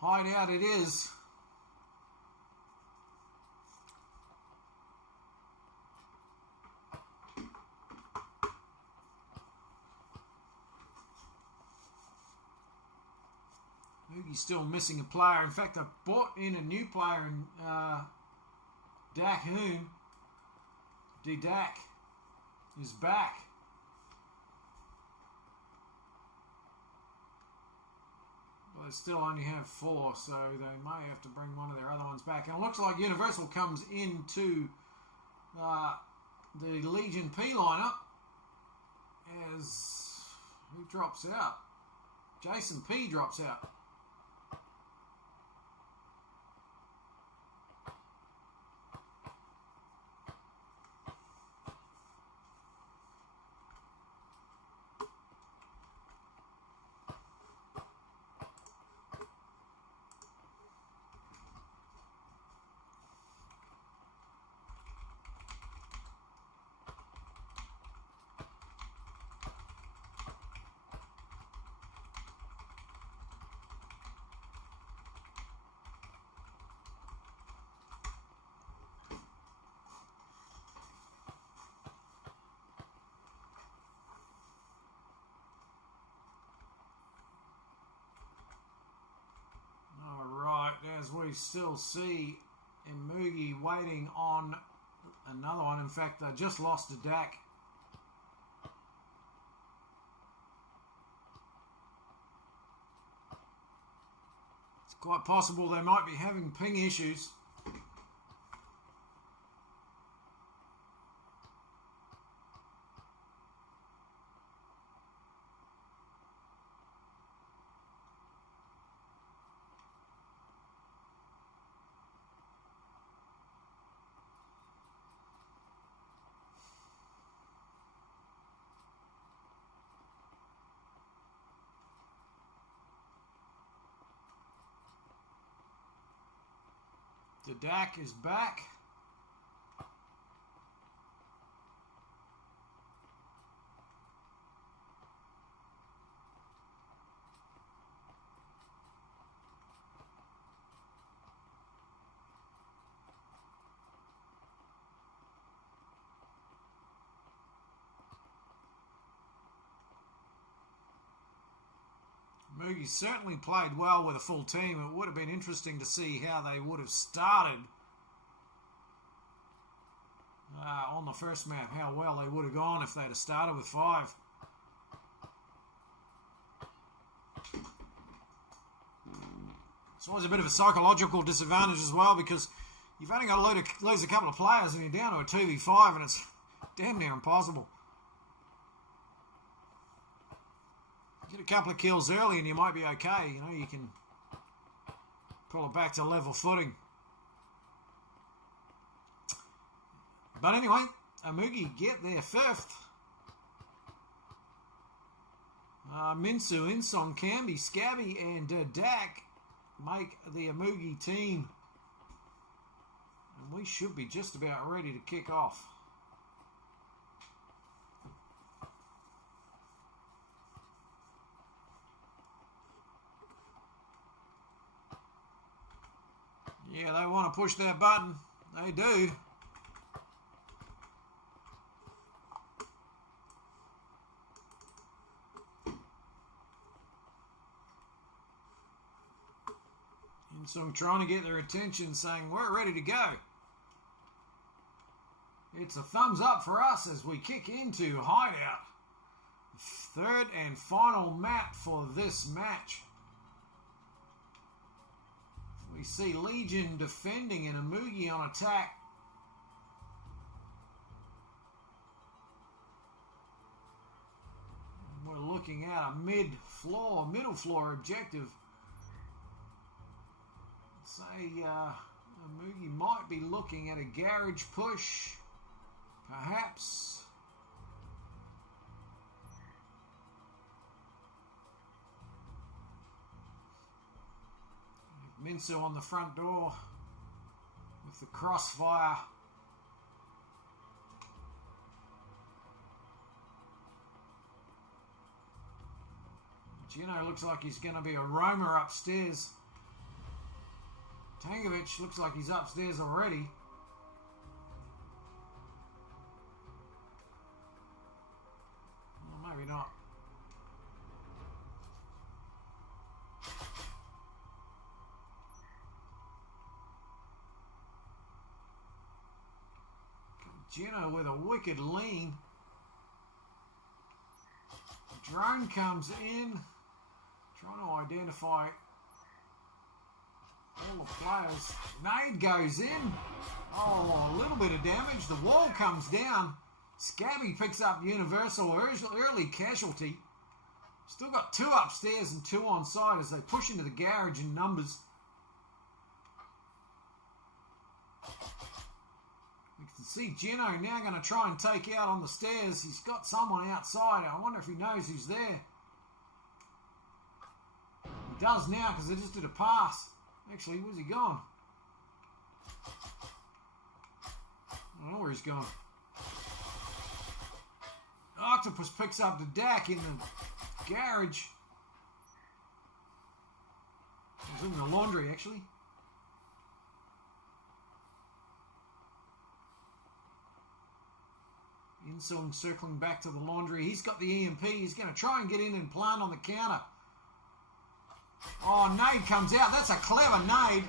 Hideout it is. Imoogi's still missing a player. In fact, I've brought in a new player in Dak Hoon. D-Dak is back. Well, they still only have 4, so they may have to bring one of their other ones back. And it looks like Universal comes into the Legion P lineup as who drops out? Jason P drops out. As we still see Imoogi waiting on another one. In fact, they just lost to Dak. It's quite possible they might be having ping issues. The Dak is back. Imoogi certainly played well with a full team. It would have been interesting to see how they would have started. on the first map, how well they would have gone if they'd have started with 5. It's always a bit of a psychological disadvantage as well, because you've only got to lose a couple of players and you're down to a 2v5 and it's damn near impossible. Get a couple of kills early and you might be okay. You know, you can pull it back to level footing. But anyway, Imoogi get their 5th. Minsu, Insong, Camby, Scabby and Dak make the Imoogi team. And we should be just about ready to kick off. Yeah, they want to push that button. They do. And so I'm trying to get their attention, saying we're ready to go. It's a thumbs up for us as we kick into Hideout. 3rd and final map for this match. We see Legion defending and Imoogi on attack. And we're looking at a middle floor objective. Say Imoogi might be looking at a garage push, perhaps. Minsu on the front door with the crossfire. Gino looks like he's going to be a roamer upstairs. Tankovic looks like he's upstairs already. Well, maybe not. Gino with a wicked lean. The drone comes in, trying to identify all the players. Nade goes in. Oh, a little bit of damage. The wall comes down. Scabby picks up Universal early casualty. Still got 2 upstairs and 2 on site as they push into the garage in numbers. You can see Gino now going to try and take out on the stairs. He's got someone outside. I wonder if he knows who's there. He does now because they just did a pass. Actually, where's he gone? I don't know where he's gone. Octopus picks up the Dak in the garage. He's in the laundry, actually. Insung circling back to the laundry. He's got the EMP. He's going to try and get in and plant on the counter. Oh, nade comes out. That's a clever nade.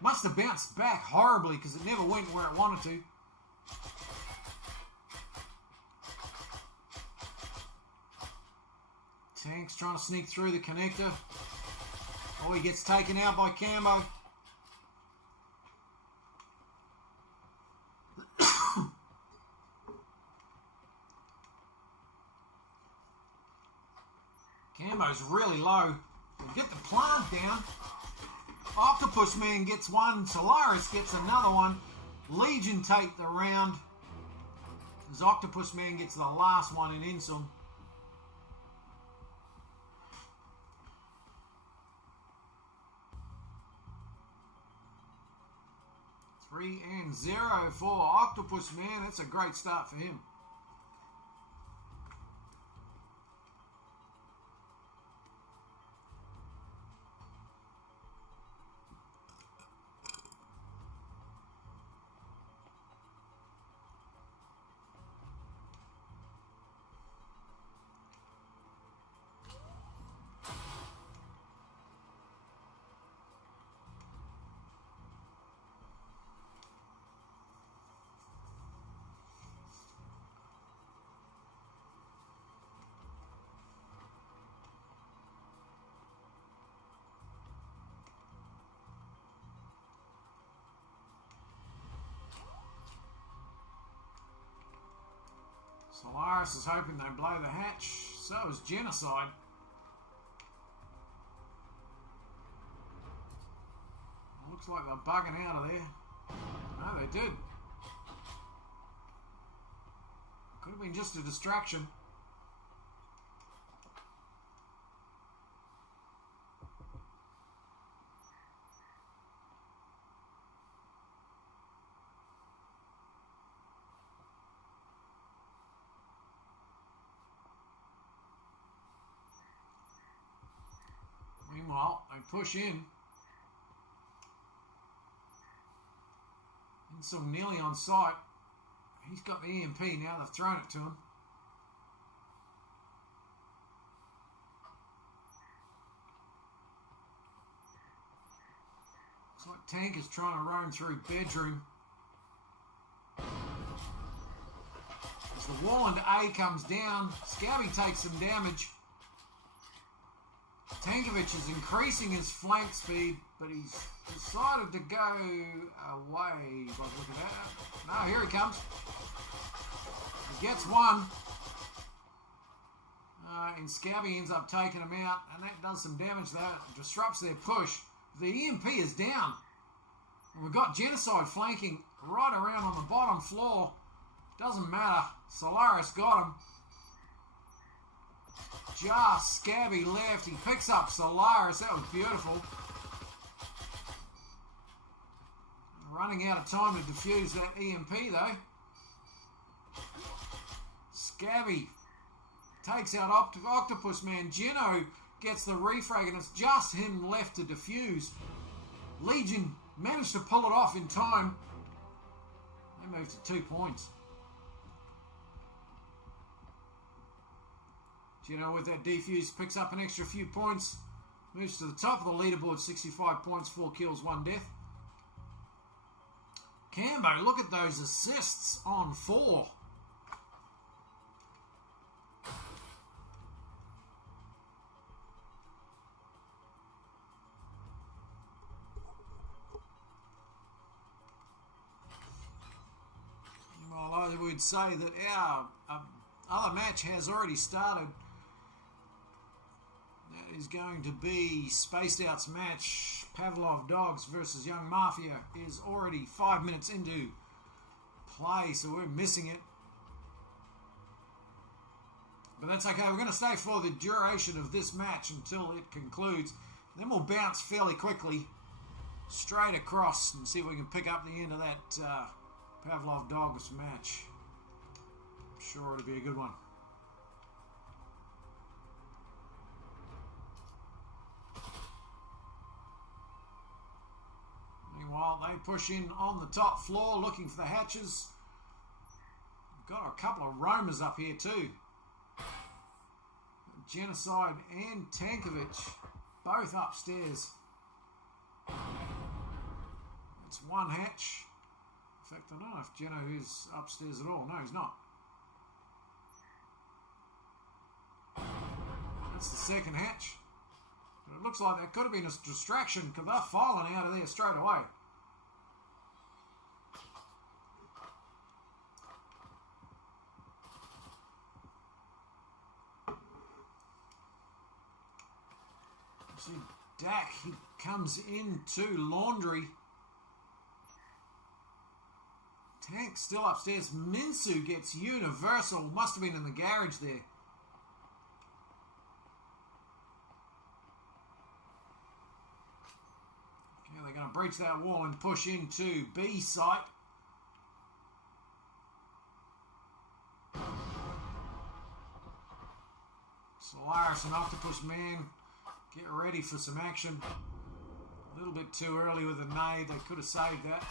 Must have bounced back horribly because it never went where it wanted to. Tank's trying to sneak through the connector. Oh, he gets taken out by Cambo. Cambo's really low. We'll get the plant down. Octopus Man gets one. Solaris gets another one. Legion take the round. As Octopus Man gets the last one in Insum. 3-0 for Octopus Man. That's a great start for him. Solaris is hoping they blow the hatch. So is Genocide. Looks like they're bugging out of there. No, they did. Could have been just a distraction. Meanwhile, they push in. Insel nearly on site. He's got the EMP now. They've thrown it to him. Looks like Tank is trying to roam through bedroom. As the wall into A comes down, Scabby takes some damage. Tankovic is increasing his flank speed, but he's decided to go away. If I look at that. No, here he comes. He gets one. And Scabby ends up taking him out, and that does some damage. That disrupts their push. The EMP is down. And we've got Genocide flanking right around on the bottom floor. Doesn't matter. Solaris got him. Just Scabby left. He picks up Solaris. That was beautiful. Running out of time to defuse that EMP though. Scabby takes out Octopus Man. Geno gets the refrag and it's just him left to defuse. Legion managed to pull it off in time. They move to 2 points. Geno with that defuse picks up an extra few points. Moves to the top of the leaderboard, 65 points, 4 kills, 1 death. Cambo, look at those assists on 4. Well, I would say that our other match has already started. That is going to be Spaced Out's match. Pavlov Dogs versus Young Mafia is already 5 minutes into play, so we're missing it. But that's okay. We're going to stay for the duration of this match until it concludes. Then we'll bounce fairly quickly straight across and see if we can pick up the end of that Pavlov Dogs match. I'm sure it'll be a good one. Meanwhile, they push in on the top floor looking for the hatches. We've got a couple of roamers up here too. Genocide and Tankovic both upstairs. That's one hatch. In fact, I don't know if Geno is upstairs at all. No, he's not. That's the second hatch. But it looks like that could have been a distraction because they're filing out of there straight away. See, Dak, he comes into laundry. Tank still upstairs. Minsu gets universal. Must have been in the garage there. Okay, they're going to breach that wall and push into B site. Solaris and Octopus Man get ready for some action. A little bit too early with a nade. They could have saved that.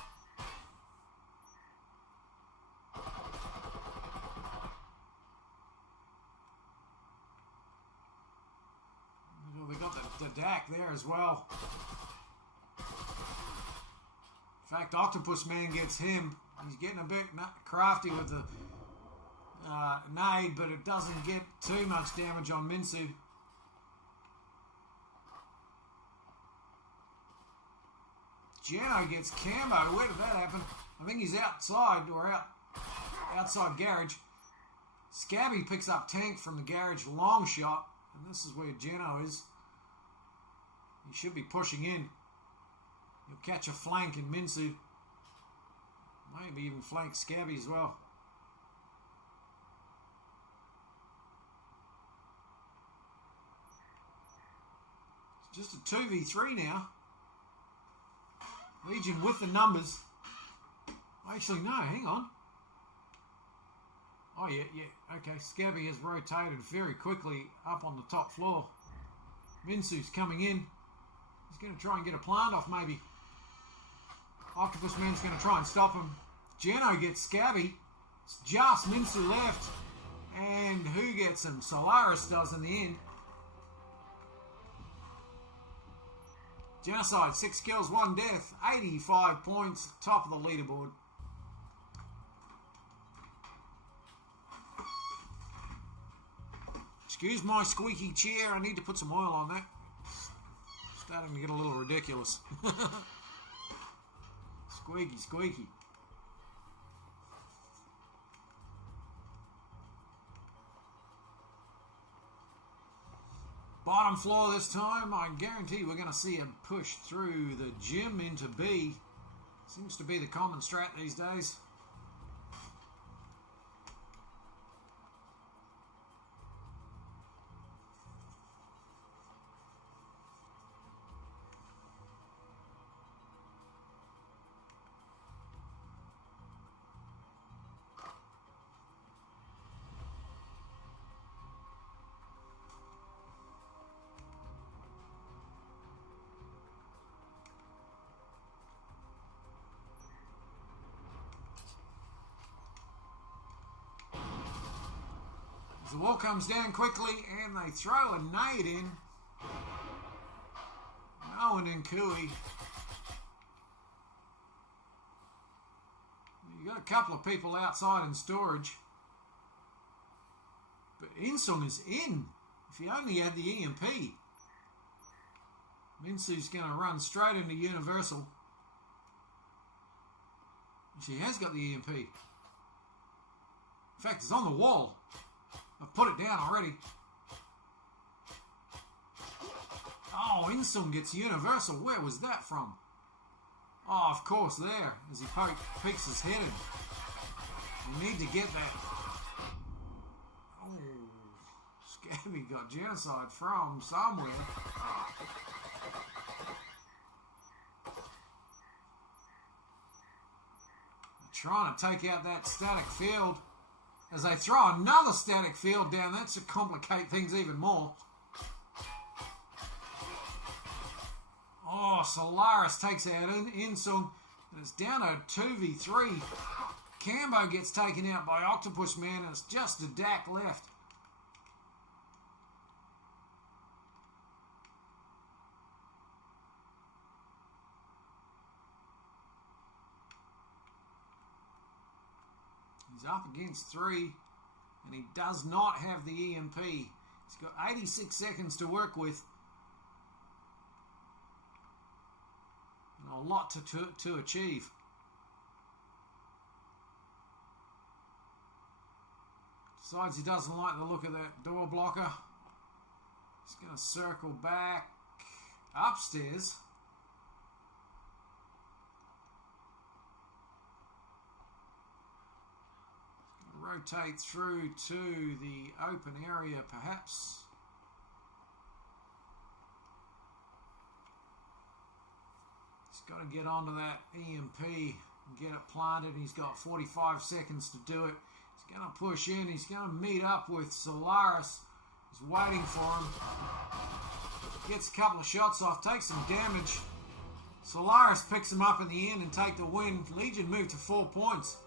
Well, they got the DAC there as well. In fact, Octopus Man gets him. He's getting a bit crafty with the nade, but it doesn't get too much damage on Minsu. Geno gets camo. Where did that happen? I think he's outside or outside garage. Scabby picks up tank from the garage long shot, and this is where Geno is. He should be pushing in. He'll catch a flank in Minsu. Maybe even flank Scabby as well. It's just a 2v3 now. Legion with the numbers. Actually, no, hang on. Oh, yeah. Okay, Scabby has rotated very quickly up on the top floor. Minsu's coming in. He's going to try and get a plant off, maybe. Octopus Man's going to try and stop him. Geno gets Scabby. It's just Minsu left. And who gets him? Solaris does in the end. Genocide, 6 kills, 1 death, 85 points, top of the leaderboard. Excuse my squeaky chair, I need to put some oil on that. Starting to get a little ridiculous. Squeaky, squeaky. Bottom floor this time. I guarantee we're going to see him push through the gym into B. Seems to be the common strat these days. The wall comes down quickly and they throw a nade in. No one in Kui. You got a couple of people outside in storage. But Insung is in. If he only had the EMP. Minsu's going to run straight into Universal. She has got the EMP. In fact, it's on the wall. I've put it down already. Oh, Insung gets Universal. Where was that from? Oh, of course, there. As he peeks his head in. You need to get that. Oh, Scabby got Genocide from somewhere. Trying to take out that static field. As they throw another static field down, that should complicate things even more. Oh, Solaris takes out Insung, and it's down to 2v3. Cambo gets taken out by Octopus Man, and it's just a Dak left. He's up against 3, and he does not have the EMP. He's got 86 seconds to work with. And a lot to achieve. Decides he doesn't like the look of that door blocker. He's going to circle back upstairs. Rotate through to the open area, perhaps. He's got to get onto that EMP and get it planted. He's got 45 seconds to do it. He's going to push in. He's going to meet up with Solaris. He's waiting for him. Gets a couple of shots off, takes some damage. Solaris picks him up in the end and take the win. Legion moved to 4 points.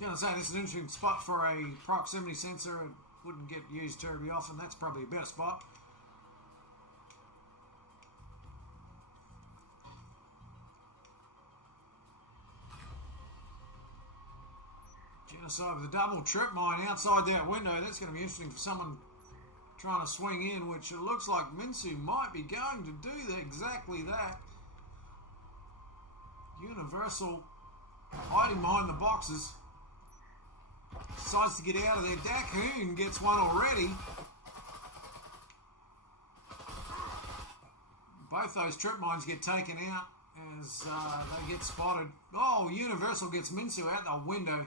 going to say this is an interesting spot for a proximity sensor. It wouldn't get used terribly often. That's probably a better spot. Genocide with a double trip mine outside that window. That's going to be interesting for someone trying to swing in, which it looks like Minsu might be going to do exactly that. Universal hiding behind the boxes. Decides to get out of there. Dakhoon gets one already. Both those trip mines get taken out as they get spotted. Oh, Universal gets Minsu out the window.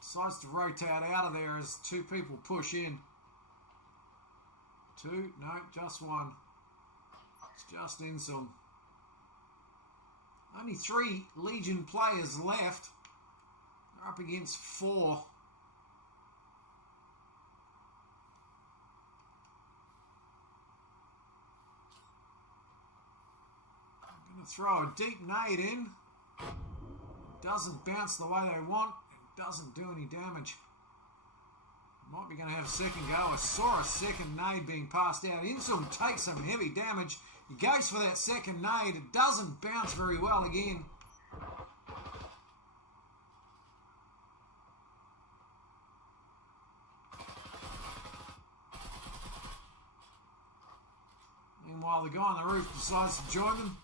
Decides to rotate out of there as two people push in. Two? No, just one. It's just Insum. Only 3 Legion players left. They're up against 4. I'm going to throw a deep nade in. Doesn't bounce the way they want. It doesn't do any damage. Might be going to have a second go. I saw a second nade being passed out. Insum takes some heavy damage. He goes for that second nade. It doesn't bounce very well again. Meanwhile, the guy on the roof decides to join them.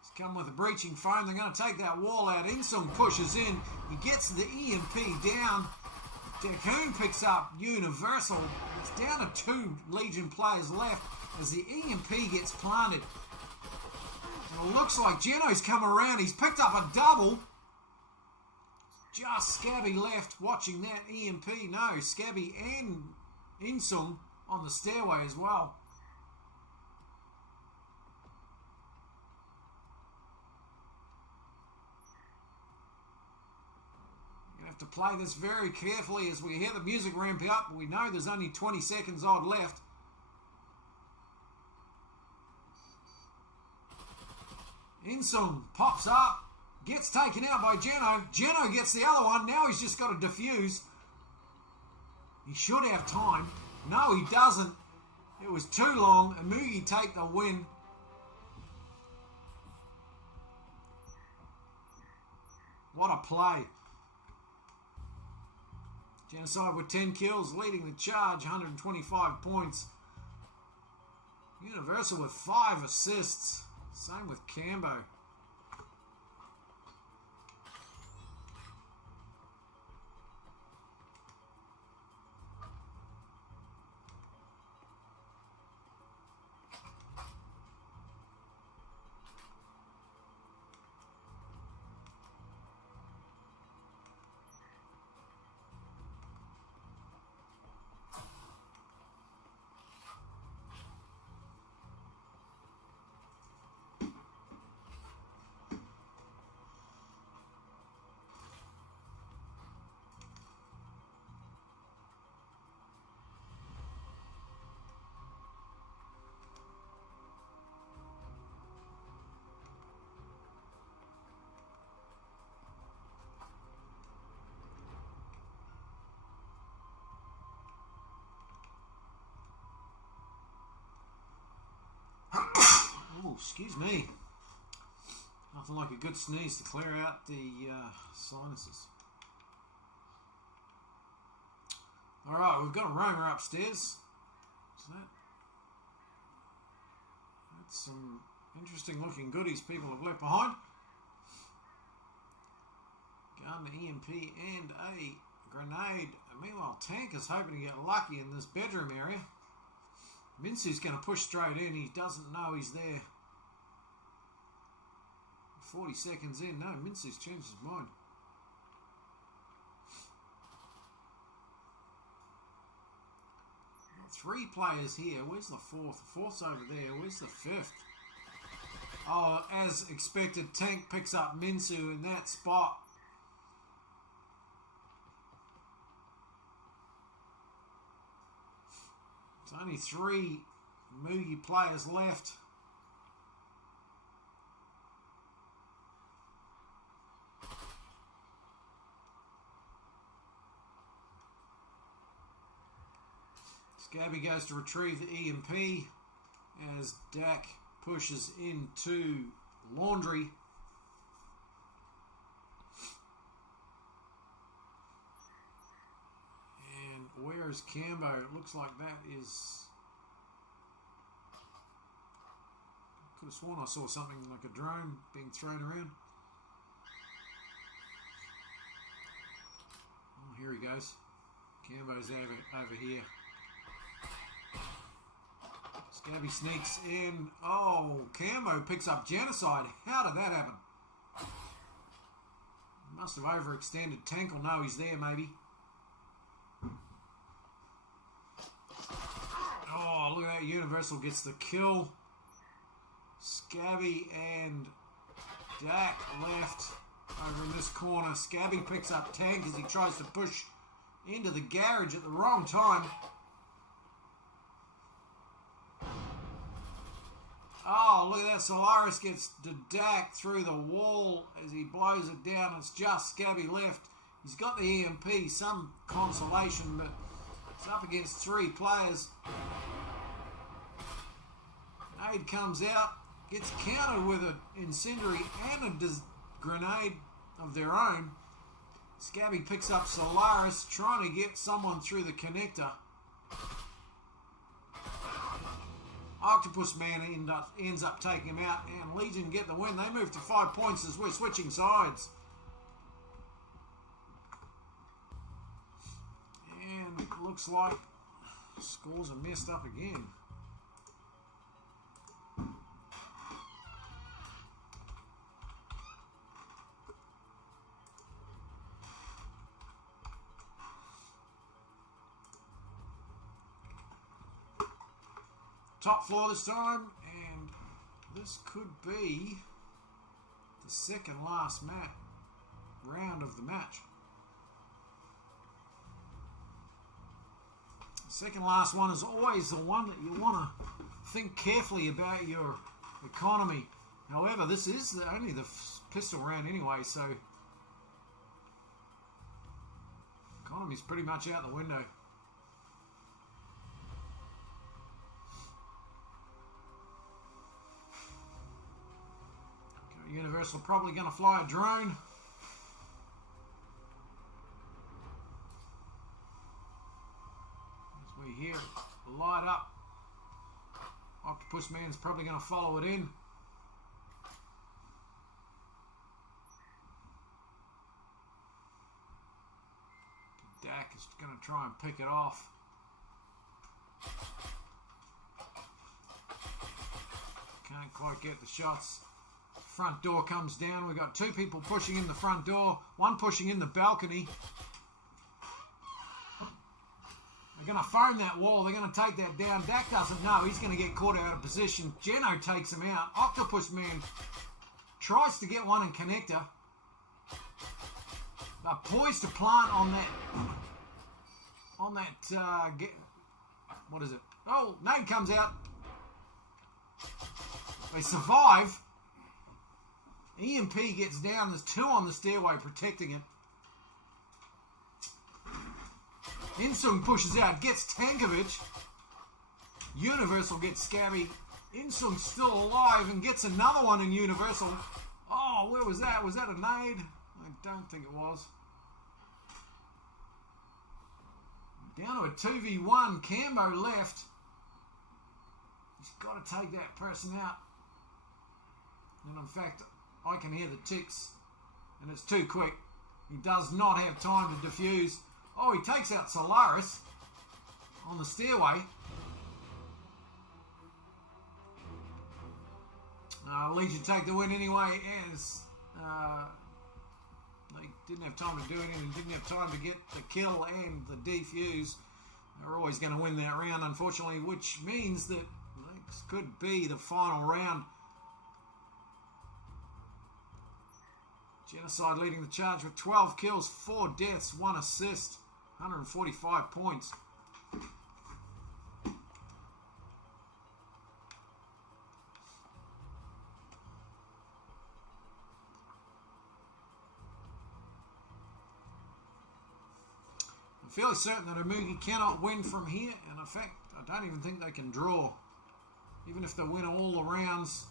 He's come with a breaching foam. They're going to take that wall out. Insum pushes in. He gets the EMP down. Dakhoon picks up Universal. It's down to 2 Legion players left as the EMP gets planted. And it looks like Geno's come around. He's picked up a double. Just Scabby left watching that EMP. No, Scabby and Insum on the stairway as well. To play this very carefully as we hear the music ramp up. We know there's only 20 seconds odd left. Insum pops up, gets taken out by Geno. Geno gets the other one. Now he's just got to defuse. He should have time. No, he doesn't. It was too long. Imoogi take the win. What a play. Genocide with 10 kills, leading the charge, 125 points. Universal with 5 assists. Same with Cambo. Oh, excuse me. Nothing like a good sneeze to clear out the sinuses. Alright, we've got a roamer upstairs. So that's some interesting looking goodies people have left behind. Gun, EMP and a grenade. Meanwhile, Tank is hoping to get lucky in this bedroom area. Minsu's going to push straight in. He doesn't know he's there. 40 seconds in. No, Minsu's changed his mind. Got 3 players here. Where's the 4th? The 4th's over there. Where's the 5th? Oh, as expected, Tank picks up Minsu in that spot. There's only 3 Imoogi players left. Scabby goes to retrieve the EMP as Dak pushes into Laundry. And where is Cambo? It looks like that is... Could have sworn I saw something like a drone being thrown around. Oh, here he goes. Cambo's over here. Scabby sneaks in. Oh, Cambo picks up Genocide. How did that happen? Must have overextended. Tank will know he's there, maybe. Oh, look at that. Universal gets the kill. Scabby and Dak left over in this corner. Scabby picks up Tank as he tries to push into the garage at the wrong time. Oh, look at that. Solaris gets the Dak through the wall as he blows it down. It's just Scabby left. He's got the EMP, some consolation, but it's up against 3 players. Nade comes out, gets countered with an incendiary and a grenade of their own. Scabby picks up Solaris, trying to get someone through the connector. Octopus Man ends up taking him out, and Legion get the win. They move to 5 points as we're switching sides. And it looks like scores are messed up again. Top floor this time, and this could be the second last round of the match. The second last one is always the one that you want to think carefully about your economy. However, this is only the pistol round anyway, so economy's pretty much out the window. Universal probably going to fly a drone. As we hear it light up, Octopus Man's probably going to follow it in. Dak is going to try and pick it off. Can't quite get the shots. Front door comes down. We've got 2 people pushing in the front door, 1 pushing in the balcony. They're going to foam that wall. They're going to take that down. Dak doesn't know. He's going to get caught out of position. Geno takes him out. Octopus Man tries to get one in connector. They're poised to plant on that, what is it? Oh, nade comes out. They survive. EMP gets down. There's 2 on the stairway protecting it. Insung pushes out, gets Tankovic. Universal gets Scabby. Insung's still alive and gets another one in Universal. Oh, where was that? Was that a nade? I don't think it was. Down to a 2v1. Cambo left. He's got to take that person out. And in fact, I can hear the ticks, and it's too quick. He does not have time to defuse. Oh, he takes out Solaris on the stairway. Legion take the win anyway, as they didn't have time to do anything, didn't have time to get the kill and the defuse. They're always going to win that round, unfortunately, which means that this could be the final round. Genocide leading the charge with 12 kills, 4 deaths, 1 assist, 145 points. I'm fairly certain that Imoogi cannot win from here, and in fact, I don't even think they can draw. Even if they win all the rounds.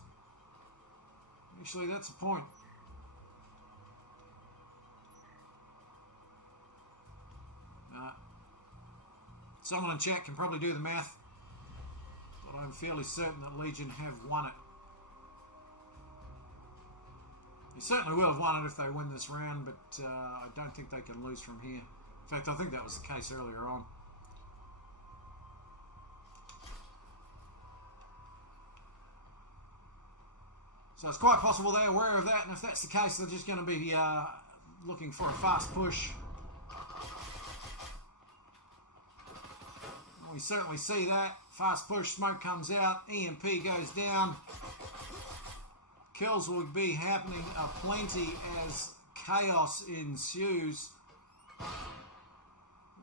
Actually, that's the point. Someone in chat can probably do the math, but I'm fairly certain that Legion have won it. They certainly will have won it if they win this round, but I don't think they can lose from here. In fact, I think that was the case earlier on. So it's quite possible they're aware of that, and if that's the case, they're just going to be looking for a fast push. We certainly see that. Fast push, smoke comes out, EMP goes down. Kills will be happening aplenty as chaos ensues.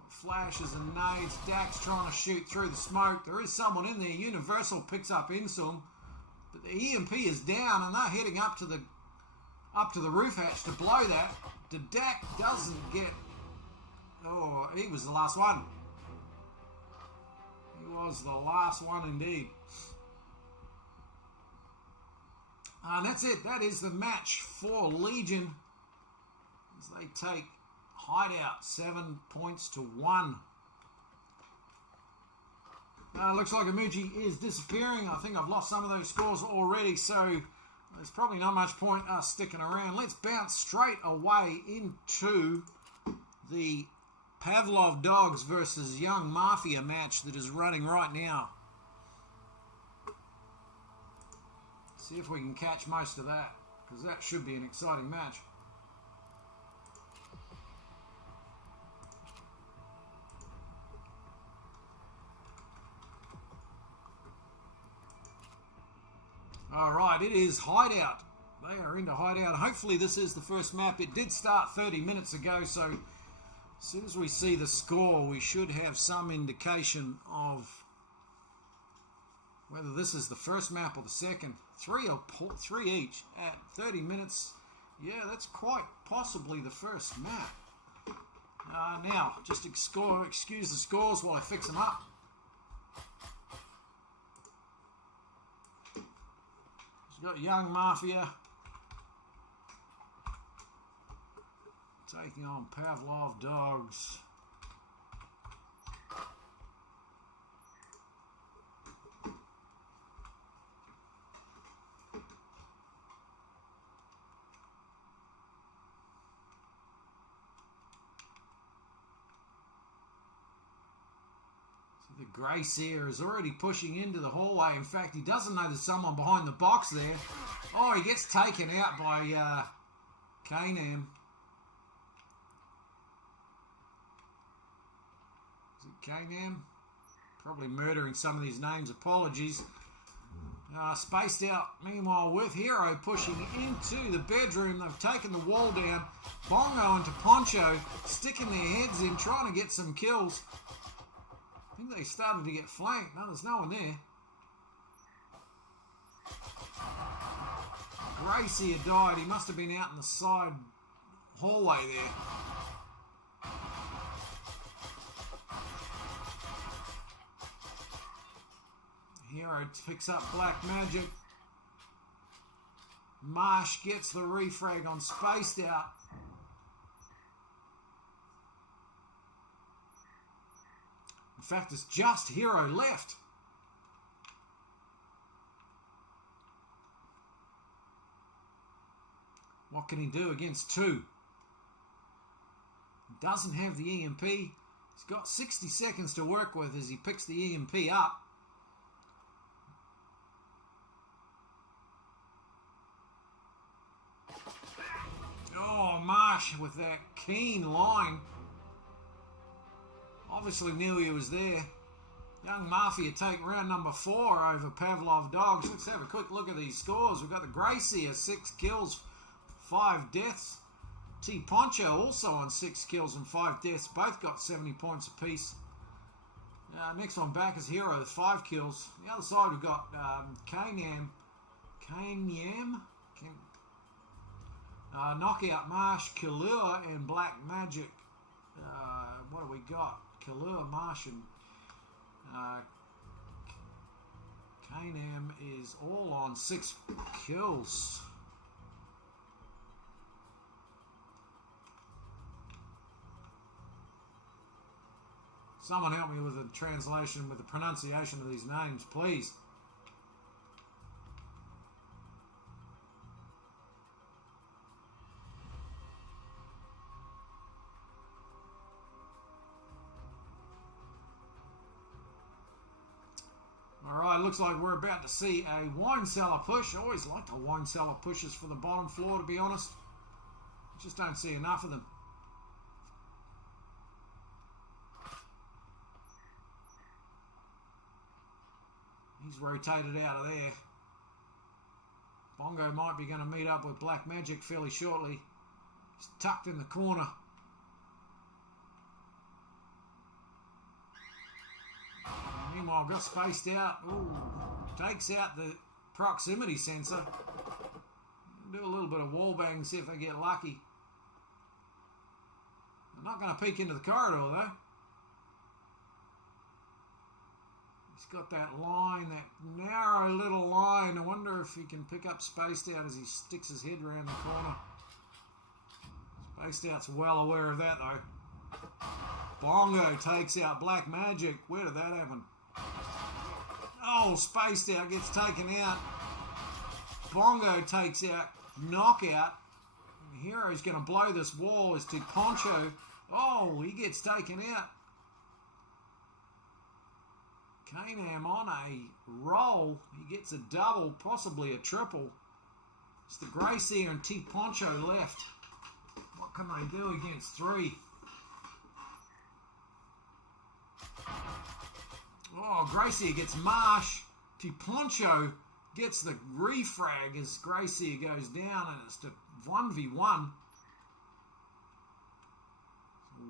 Flashes and nades. Dax trying to shoot through the smoke. There is someone in there. Universal picks up Insum, but the EMP is down, and they're heading up to the roof hatch to blow that. The Dak doesn't get. Oh, he was the last one. He was the last one indeed. And that's it. That is the match for Legion as they take Hideout 7 points to 1. Looks like Imoogi is disappearing. I think I've lost some of those scores already, so there's probably not much point us sticking around. Let's bounce straight away into the Pavlov Dogs versus Young Mafia match that is running right now. See if we can catch most of that, because that should be an exciting match. Alright, it is Hideout. They are into Hideout. Hopefully this is the first map. It did start 30 minutes ago, so as soon as we see the score, we should have some indication of whether this is the first map or the second. Three each at 30 minutes. Yeah, that's quite possibly the first map. Now, just excuse the scores while I fix them up. We've got Young Mafia taking on Pavlov Dogs. The Grey Seer is already pushing into the hallway. In fact, he doesn't know there's someone behind the box there. Oh, he gets taken out by Kanam. Is it Kanam? Probably murdering some of these names. Apologies. Spaced out, meanwhile, with Hero pushing into the bedroom. They've taken the wall down. Bongo into Poncho, sticking their heads in, trying to get some kills. I think they started to get flanked. No, there's no one there. Gracie had died. He must have been out in the side hallway there. Hero picks up Black Magic. Marsh gets the refrag on Spaced Out. In fact, it's just Hero left. What can he do against two? Doesn't have the EMP. He's got 60 seconds to work with as he picks the EMP up. Oh, Marsh with that keen line. Obviously knew he was there. Young Mafia take round number 4 over Pavlov Dogs. Let's have a quick look at these scores. We've got the Gracie at 6 kills, 5 deaths. T Poncho also on 6 kills and 5 deaths. Both got 70 points apiece. Next one back is Hero with 5 kills. The other side we've got Kanam. Knockout Marsh, Killua, and Black Magic. What do we got? Killua, Marsh, and K-Nam is all on 6 kills. Someone help me with the translation, with the pronunciation of these names, please. Alright, looks like we're about to see a wine cellar push. I always like the wine cellar pushes for the bottom floor, to be honest. I just don't see enough of them. He's rotated out of there. Bongo might be going to meet up with Black Magic fairly shortly. He's tucked in the corner. Meanwhile, got spaced out. Ooh, takes out the proximity sensor. Do a little bit of wall bang, see if they get lucky. They're not going to peek into the corridor though. He's got that line, that narrow little line. I wonder if he can pick up Spaced Out as he sticks his head around the corner. Spaced Out's well aware of that though. Bongo takes out Black Magic. Where did that happen? Oh, Spaced Out gets taken out. Bongo takes out Knockout. The hero's going to blow this wall as to Poncho. Oh, he gets taken out. K-Nam on a roll. He gets a double, possibly a triple. It's the Gracie and T Poncho left. What can they do against 3? Oh, Gracie gets Marsh. T Poncho gets the refrag as Gracie goes down, and it's to 1v1.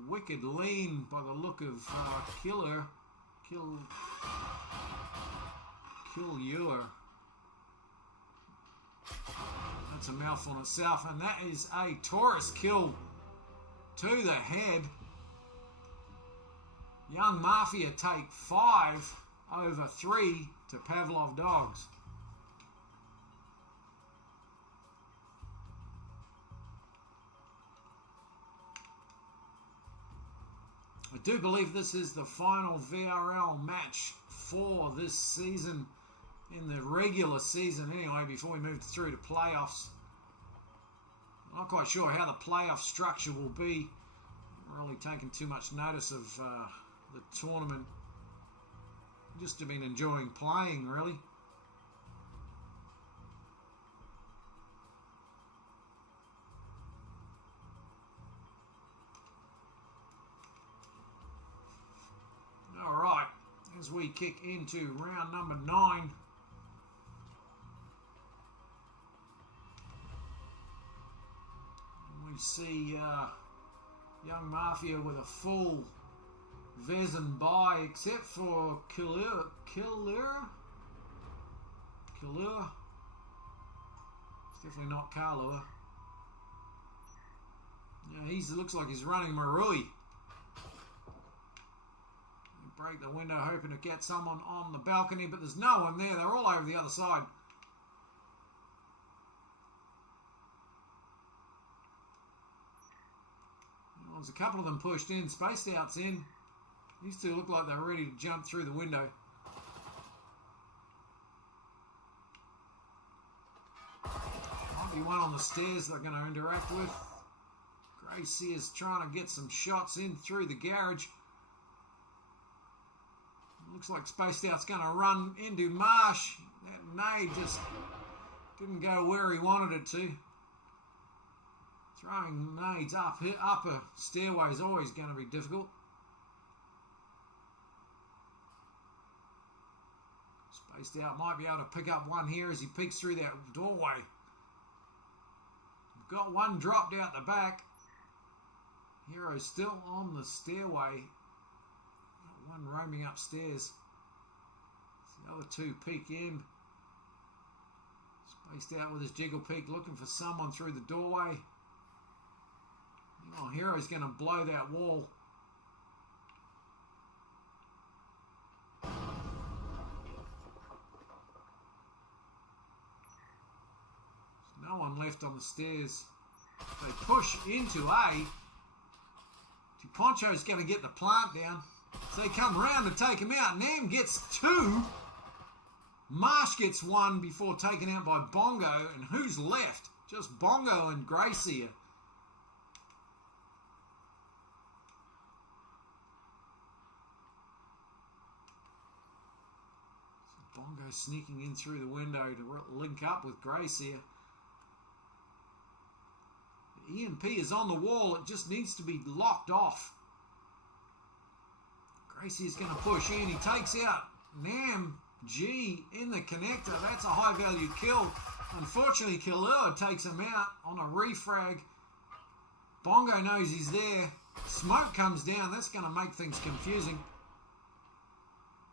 Wicked lean by the look of Killer. Kill Ewer. That's a mouthful in itself, and that is a Taurus kill to the head. Young Mafia take 5 over 3 to Pavlov Dogs. I do believe this is the final VRL match for this season, in the regular season anyway, before we move through to playoffs. I'm not quite sure how the playoff structure will be. I'm really taking too much notice of the tournament. Just been enjoying playing, really. All right, as we kick into round number 9. We see Young Mafia with a full Vezin buy, except for Killua. It's definitely not Kalua. Yeah, he looks like he's running Marui. Break the window, hoping to get someone on the balcony, but there's no one there. They're all over the other side. Well, there's a couple of them pushed in. Spaced Out's in. These two look like they're ready to jump through the window. Might be one on the stairs they're going to interact with. Gracie is trying to get some shots in through the garage. Looks like Spaced Out's going to run into Marsh. That nade just didn't go where he wanted it to. Throwing nades up a stairway is always going to be difficult. Spaced Out might be able to pick up one here as he peeks through that doorway. Got one dropped out the back. Hero's still on the stairway. One roaming upstairs. The other two peek in. Spaced Out with his jiggle peek, looking for someone through the doorway. Oh, Hero's going to blow that wall. left on the stairs. They push into A. Poncho's going to get the plant down. So they come around to take him out. Nam gets 2. Marsh gets 1 before taken out by Bongo. And who's left? Just Bongo and Gracie. So Bongo sneaking in through the window to link up with Gracie. The EMP is on the wall. It just needs to be locked off. Gracie is going to push in. He takes out Nam G in the connector. That's a high value kill. Unfortunately, Killua takes him out on a refrag. Bongo knows he's there. Smoke comes down. That's going to make things confusing.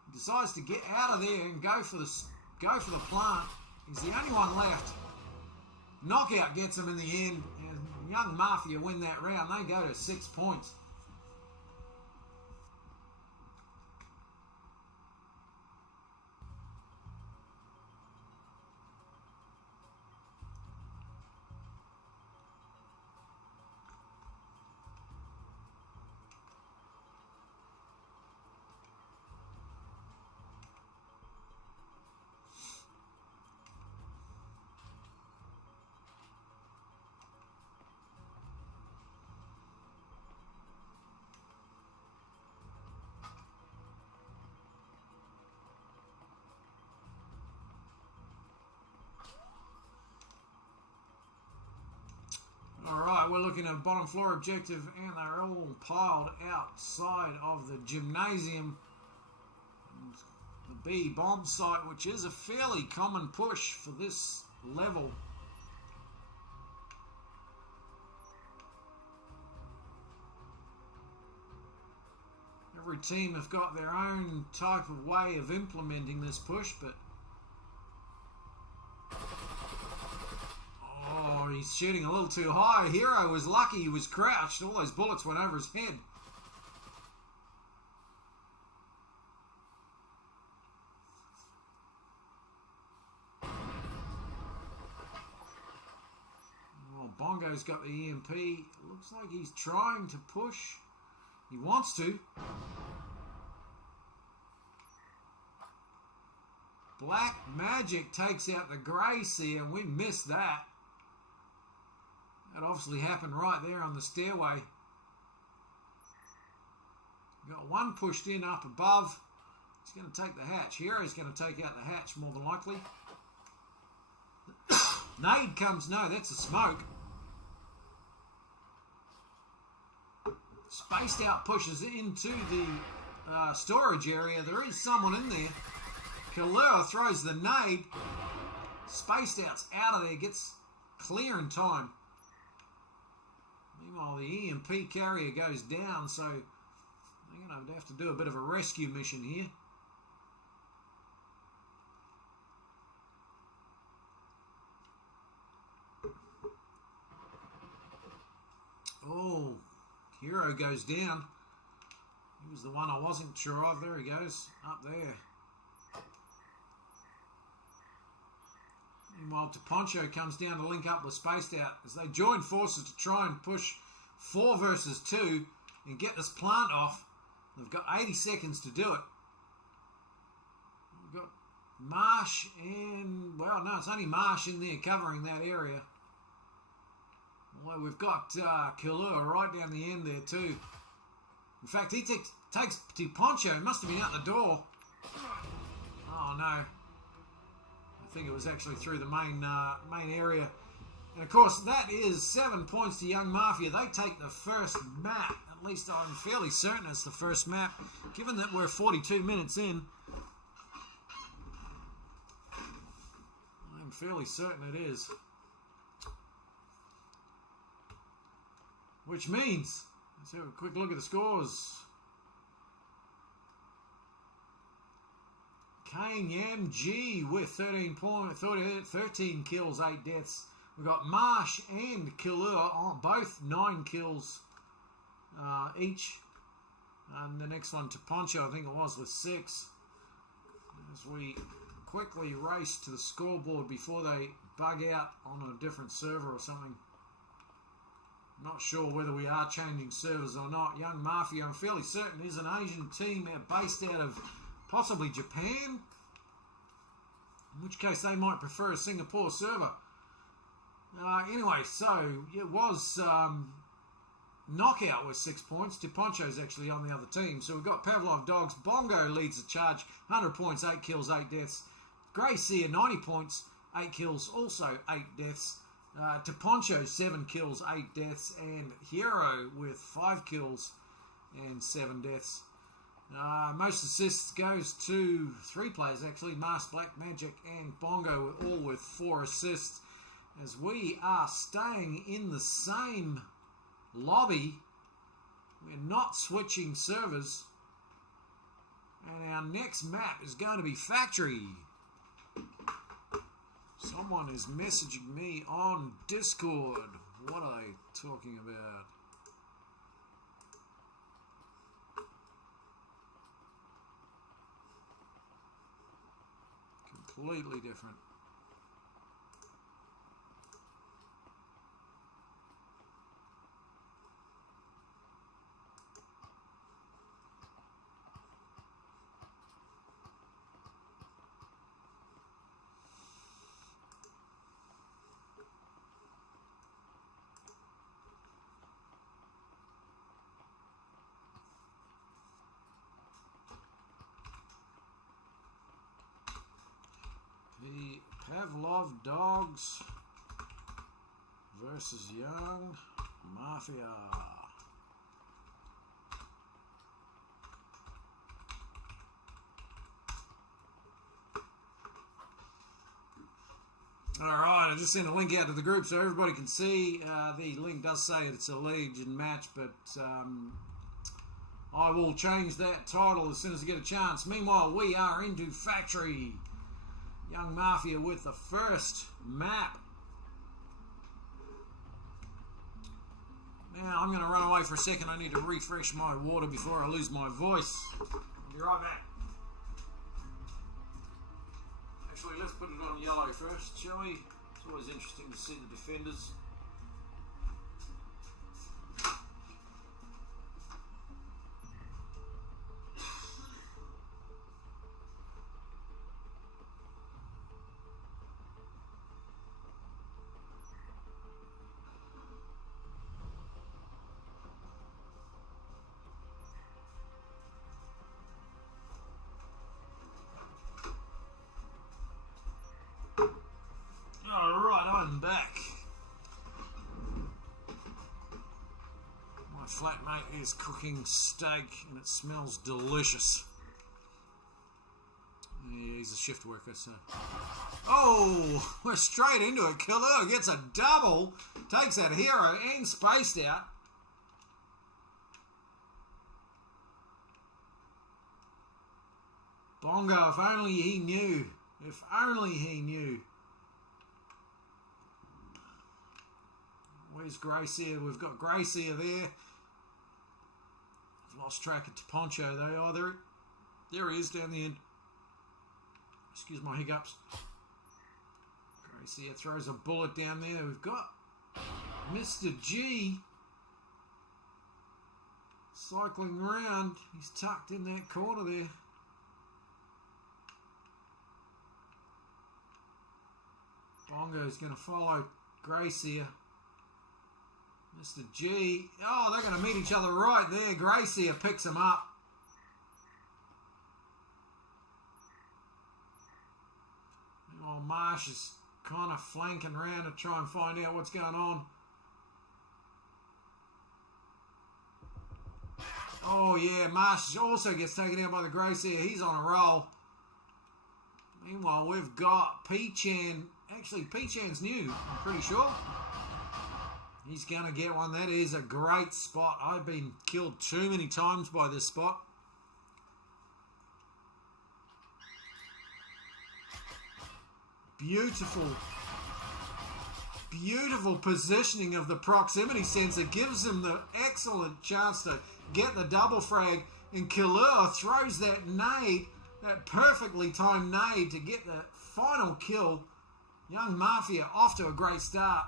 He decides to get out of there and go for the plant. He's the only one left. Knockout gets him in the end. And young Mafia win that round. They go to 6 points. Alright, we're looking at bottom floor objective and they're all piled outside of the gymnasium. And the B bomb site, which is a fairly common push for this level. Every team have got their own type of way of implementing this push, but oh, he's shooting a little too high. Hero was lucky he was crouched. All those bullets went over his head. Well, Bongo's got the EMP. Looks like he's trying to push. He wants to. Black Magic takes out the Gracie, and we missed that. That obviously happened right there on the stairway. Got one pushed in up above. He's going to take the hatch. Hero's going to take out the hatch more than likely. Nade comes. No, that's a smoke. Spaced Out pushes into the storage area. There is someone in there. Killua throws the nade. Spaced Out's out of there. Gets clear in time. Meanwhile, the EMP carrier goes down, so they're going to have to do a bit of a rescue mission here. Oh, Hero goes down. He was the one I wasn't sure of. There he goes, up there. Meanwhile, Poncho comes down to link up with Spaced Out as they join forces to try and push 4 versus 2 and get this plant off. They've got 80 seconds to do it. We've got Marsh and, well, no, it's only Marsh in there covering that area. Well, we've got Killua right down the end there too. In fact, he takes Poncho. He must have been out the door. Oh no. I think it was actually through the main area. And of course, that is 7 points to Young Mafia. They take the first map. At least I'm fairly certain it's the first map, given that we're 42 minutes in. I'm fairly certain it is. Which means, let's have a quick look at the scores. Kane Yam G with 13 kills, 8 deaths. We've got Marsh and Killua on both 9 kills each. And the next one to Poncho, I think it was, with 6. As we quickly race to the scoreboard before they bug out on a different server or something. Not sure whether we are changing servers or not. Young Mafia, I'm fairly certain, is an Asian team based out of possibly Japan. In which case they might prefer a Singapore server. Anyway, so it was knockout with 6 points. Tiponcho's actually on the other team. So we've got Pavlog Dogs. Bongo leads the charge. 100 points, 8 kills, 8 deaths. Grey Seer, 90 points, 8 kills, also 8 deaths. Tiponcho, 7 kills, 8 deaths. And Hero with 5 kills and 7 deaths. Most assists goes to 3 players actually. Mask, Black Magic and Bongo all with 4 assists. As we are staying in the same lobby. We're not switching servers. And our next map is going to be Factory. Someone is messaging me on Discord. What are they talking about? Completely different. The Pavlov Dogs versus Young Mafia. Alright, I just sent a link out to the group so everybody can see. The link does say it's a Legion match, but I will change that title as soon as I get a chance. Meanwhile, we are into Factory. Young Mafia with the first map. Now, I'm going to run away for a second. I need to refresh my water before I lose my voice. I'll be right back. Actually, let's put it on yellow first, shall we? It's always interesting to see the defenders. I'm back. My flatmate is cooking steak and it smells delicious. Yeah, he's a shift worker, so. Oh, we're straight into it. Killer gets a double, takes that Hero and Spaced Out. Bongo, if only he knew. If only he knew. Where's Grace here? We've got Grace here there. I've lost track of Tiponcho though. Oh, there he is down the end. Excuse my hiccups. Grace here throws a bullet down there. We've got Mr. G cycling around. He's tucked in that corner there. Bongo's going to follow Grace here. Mr. G. Oh, they're going to meet each other right there. Grace here picks him up. Oh, Marsh is kind of flanking around to try and find out what's going on. Oh, yeah, Marsh also gets taken out by the Grace here. He's on a roll. Meanwhile, we've got P-Chan. Actually, P-Chan's new, I'm pretty sure. He's going to get one. That is a great spot. I've been killed too many times by this spot. Beautiful. Beautiful positioning of the proximity sensor. Gives him the excellent chance to get the double frag. And Killer throws that nade, that perfectly timed nade to get the final kill. Young Mafia off to a great start.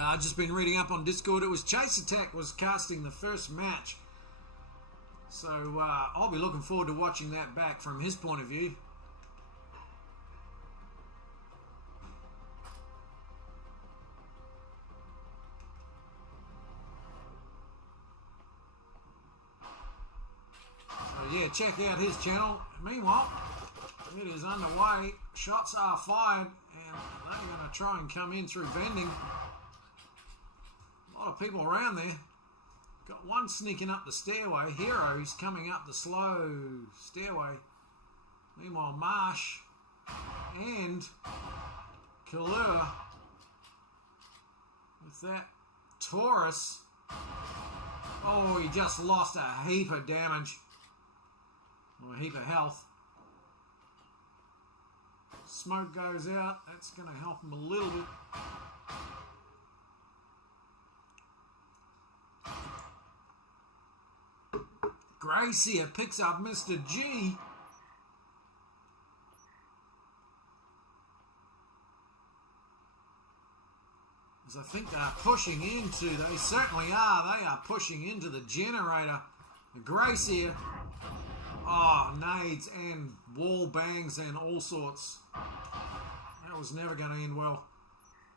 I've just been reading up on Discord. It was Chase Attack was casting the first match. So I'll be looking forward to watching that back from his point of view. So yeah, check out his channel. Meanwhile, it is underway. Shots are fired and they're going to try and come in through vending. A lot of people around there. Got one sneaking up the stairway. Hero's coming up the slow stairway. Meanwhile, Marsh and Kalua with that Taurus. Oh, he just lost a heap of damage. Or a heap of health. Smoke goes out. That's going to help him a little bit. Gracia picks up Mr. G. As I think they're pushing into, they certainly are, they are pushing into the generator. Gracia, nades and wall bangs and all sorts. That was never going to end well.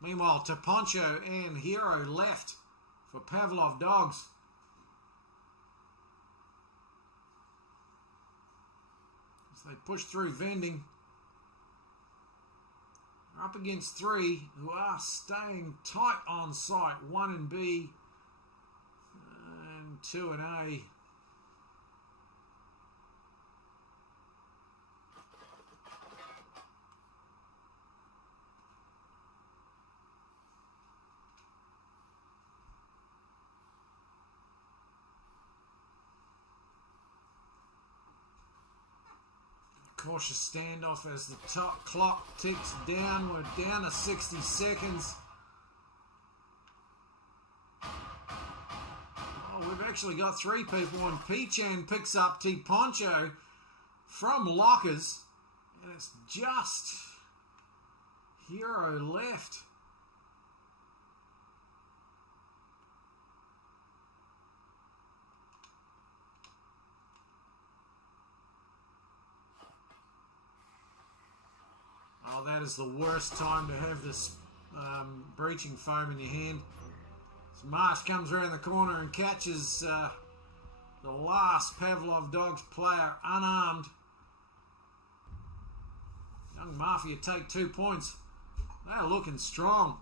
Meanwhile, Taponcho and Hero left for Pavlov Dogs. They push through vending. They're up against three who are staying tight on site. 1 and B and 2 and A. Cautious standoff as the top clock ticks down. We're down to 60 seconds. Oh, we've actually got 3 people, and Pichan picks up T Poncho from lockers, and it's just Hero left. Oh, that is the worst time to have this breaching foam in your hand. So Marsh comes around the corner and catches the last Pavlov Dogs player unarmed. Young Mafia take 2 points. They're looking strong.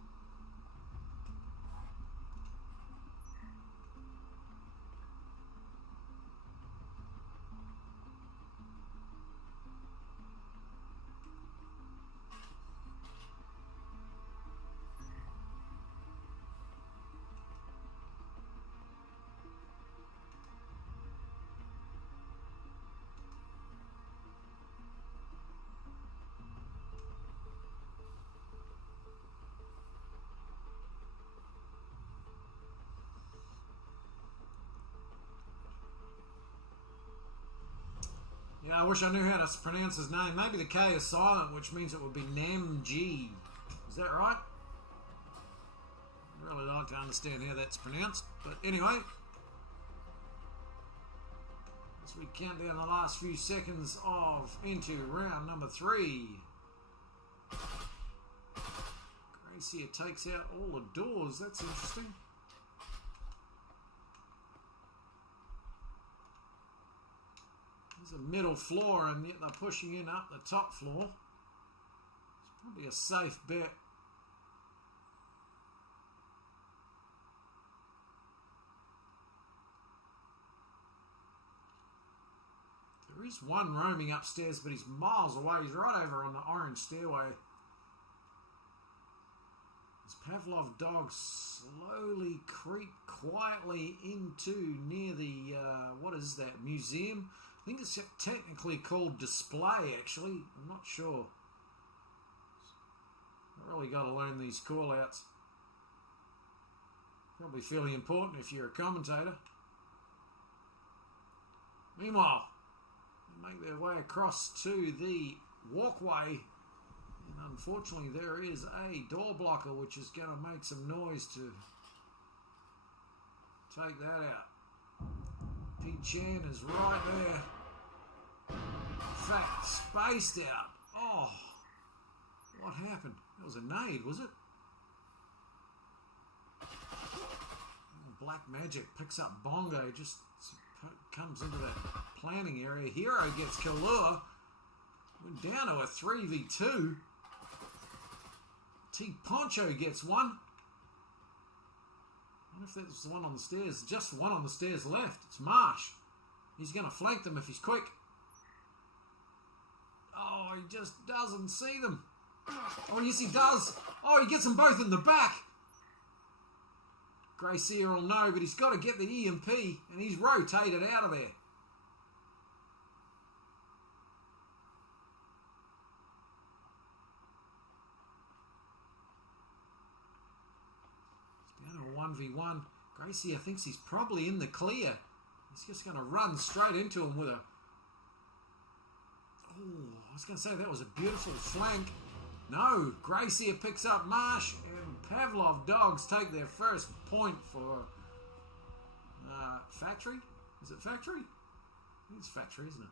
Yeah, I wish I knew how to pronounce his name. Maybe the K is silent, which means it would be IMGI. Is that right? I'd really like to understand how that's pronounced. But anyway, as we count down the last few seconds of into round number 3. Gracia takes out all the doors. That's interesting. There's a middle floor, and yet they're pushing in up the top floor. It's probably a safe bet. There is one roaming upstairs, but he's miles away. He's right over on the orange stairway. As Pavlov dogs slowly creep quietly into near the, what is that, museum? I think it's technically called display, actually. I'm not sure. I really got to learn these call-outs. Probably fairly important if you're a commentator. Meanwhile, they make their way across to the walkway. And unfortunately, there is a door blocker which is going to make some noise to take that out. Pete Chan is right there. In fact, spaced out. Oh, what happened? That was a nade, was it? Black Magic picks up Bongo, just comes into that planning area. Hero gets Kalua. Went down to a 3v2. T Poncho gets one. I wonder if that's the one on the stairs. Just one on the stairs left. It's Marsh. He's going to flank them if he's quick. Oh, he just doesn't see them. Oh, yes, he does. Oh, he gets them both in the back. Gracie will know, but he's got to get the EMP, and he's rotated out of there. It's down to a 1v1. Gracie, I think he's probably in the clear. He's just going to run straight into him with a... Oh, I was going to say that was a beautiful flank. No, Gracie picks up Marsh, and Pavlov dogs take their first point for Factory. Is it Factory? I think it's Factory, isn't it?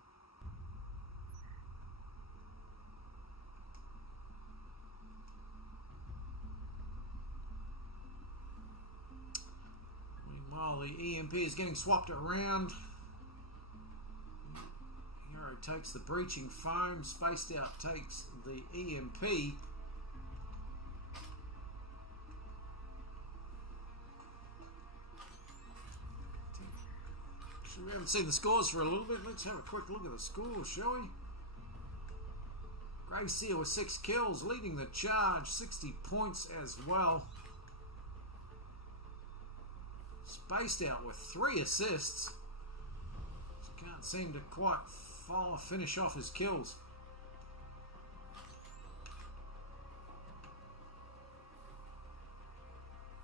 Meanwhile, the EMP is getting swapped around. Hero takes the breaching foam. Spaced Out takes the EMP. So we haven't seen the scores for a little bit. Let's have a quick look at the scores, shall we? Grey Seer with 6 kills, leading the charge, 60 points as well. Spaced Out with 3 assists. So can't seem to quite finish off his kills.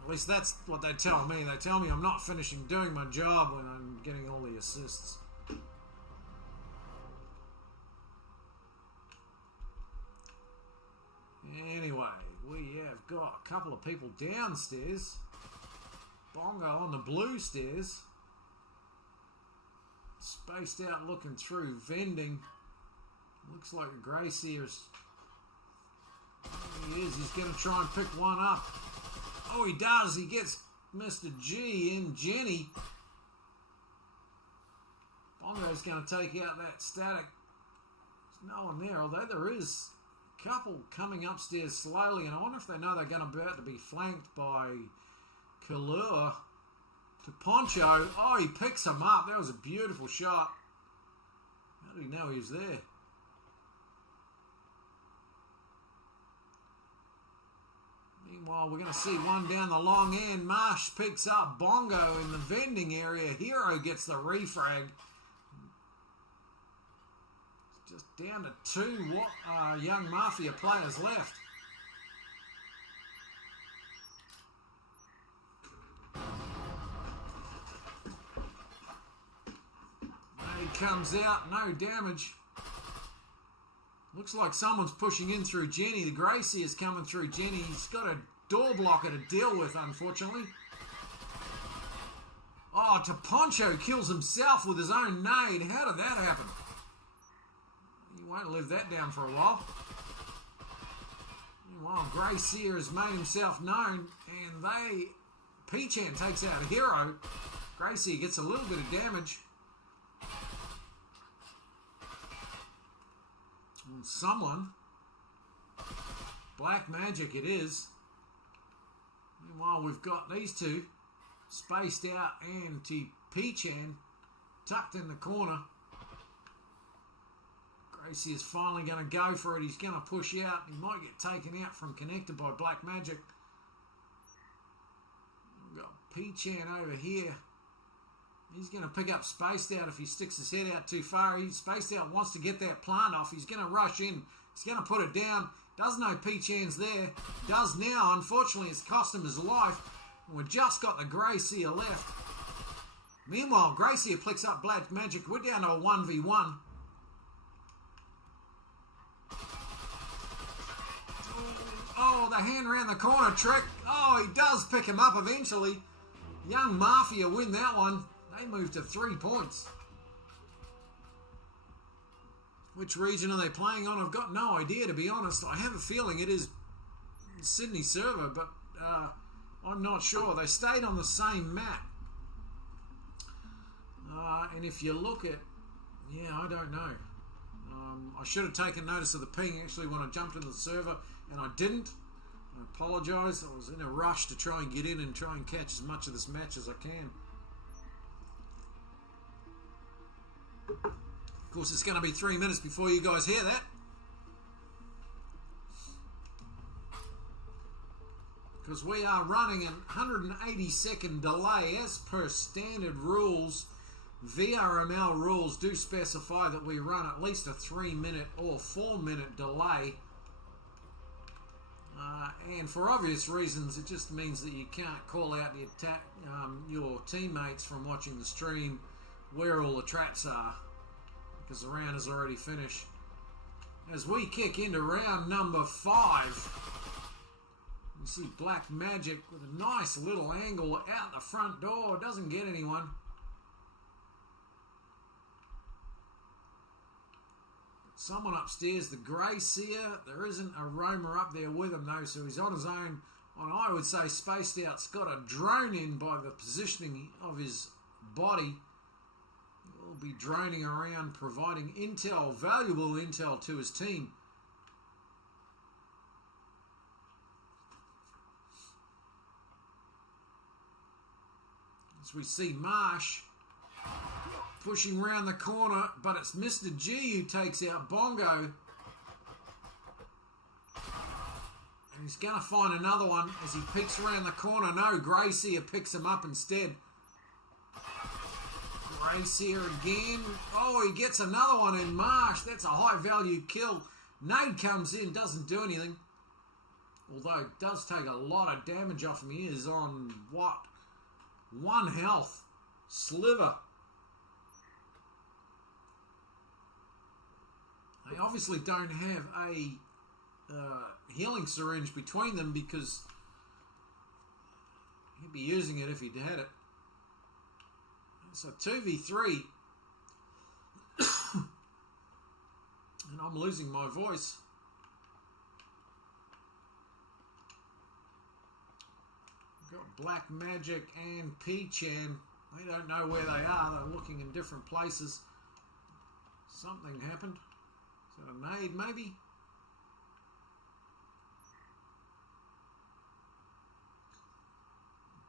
At least that's what they tell me. They tell me I'm not finishing doing my job when I'm getting all the assists. Anyway, we have got a couple of people downstairs. Bongo on the blue stairs. Spaced Out looking through vending. Looks like a Grey Seer's. There he is. He's going to try and pick one up. Oh, he does. He gets Mr. G and Jenny. Bongo's going to take out that static. There's no one there, although there is a couple coming upstairs slowly, and I wonder if they know they're going to be about to be flanked by Kalua to Poncho. Oh, he picks him up. That was a beautiful shot. How did he know he was there? Meanwhile, we're going to see one down the long end. Marsh picks up Bongo in the vending area. Hero gets the refrag. Just down to 2 young Mafia players left. Nade comes out, no damage. Looks like someone's pushing in through Jenny. The Gracie is coming through Jenny. He's got a door blocker to deal with, unfortunately. Oh, Poncho kills himself with his own nade. How did that happen? He won't live that down for a while. Meanwhile, Grey Seer has made himself known, and P-Chan takes out a Hero. Grey Seer gets a little bit of damage. And someone. Black Magic it is. Meanwhile, we've got these two. Spaced Out and P-Chan tucked in the corner. Gracie is finally going to go for it. He's going to push out. He might get taken out from connector by Black Magic. We've got P-Chan over here. He's going to pick up Spaced Out if he sticks his head out too far. Spaced Out wants to get that plant off. He's going to rush in. He's going to put it down. Doesn't know P-Chan's there. Does now. Unfortunately, it's cost him his life. And we've just got the Gracie left. Meanwhile, Gracie picks up Black Magic. We're down to a 1v1. Oh, the hand around the corner trick. Oh, he does pick him up eventually. Young Mafia win that one. They move to 3 points. Which region are they playing on? I've got no idea, to be honest. I have a feeling it is Sydney server, but I'm not sure. They stayed on the same map. And if you look at... Yeah, I don't know. I should have taken notice of the ping actually when I jumped into the server, and I didn't. I apologise. I was in a rush to try and get in and try and catch as much of this match as I can. Of course, it's going to be 3 minutes before you guys hear that. Because we are running an 180-second delay as per standard rules. VRML rules do specify that we run at least a 3-minute or 4-minute delay. And for obvious reasons, it just means that you can't call out the attack, your teammates from watching the stream where all the traps are, because the round is already finished. As we kick into round number 5, you see Black Magic with a nice little angle out the front door. Doesn't get anyone. Someone upstairs, the Grey Seer. There isn't a roamer up there with him though, so he's on his own. And I would say Spaced Out's got a drone in by the positioning of his body. He'll be droning around providing intel, valuable intel to his team. As we see Marsh pushing around the corner, but it's Mr. G who takes out Bongo. And he's going to find another one as he peeks around the corner. No, Gracie picks him up instead. Gracie again. Oh, he gets another one in Marsh. That's a high value kill. Nade comes in, doesn't do anything. Although it does take a lot of damage off him. He is on, what? 1 health. Sliver. They obviously don't have a healing syringe between them because he'd be using it if he'd had it. So 2v3. And I'm losing my voice. We've got Black Magic and P-Chan. They don't know where they are. They're looking in different places. Something happened. Is that a nade, maybe?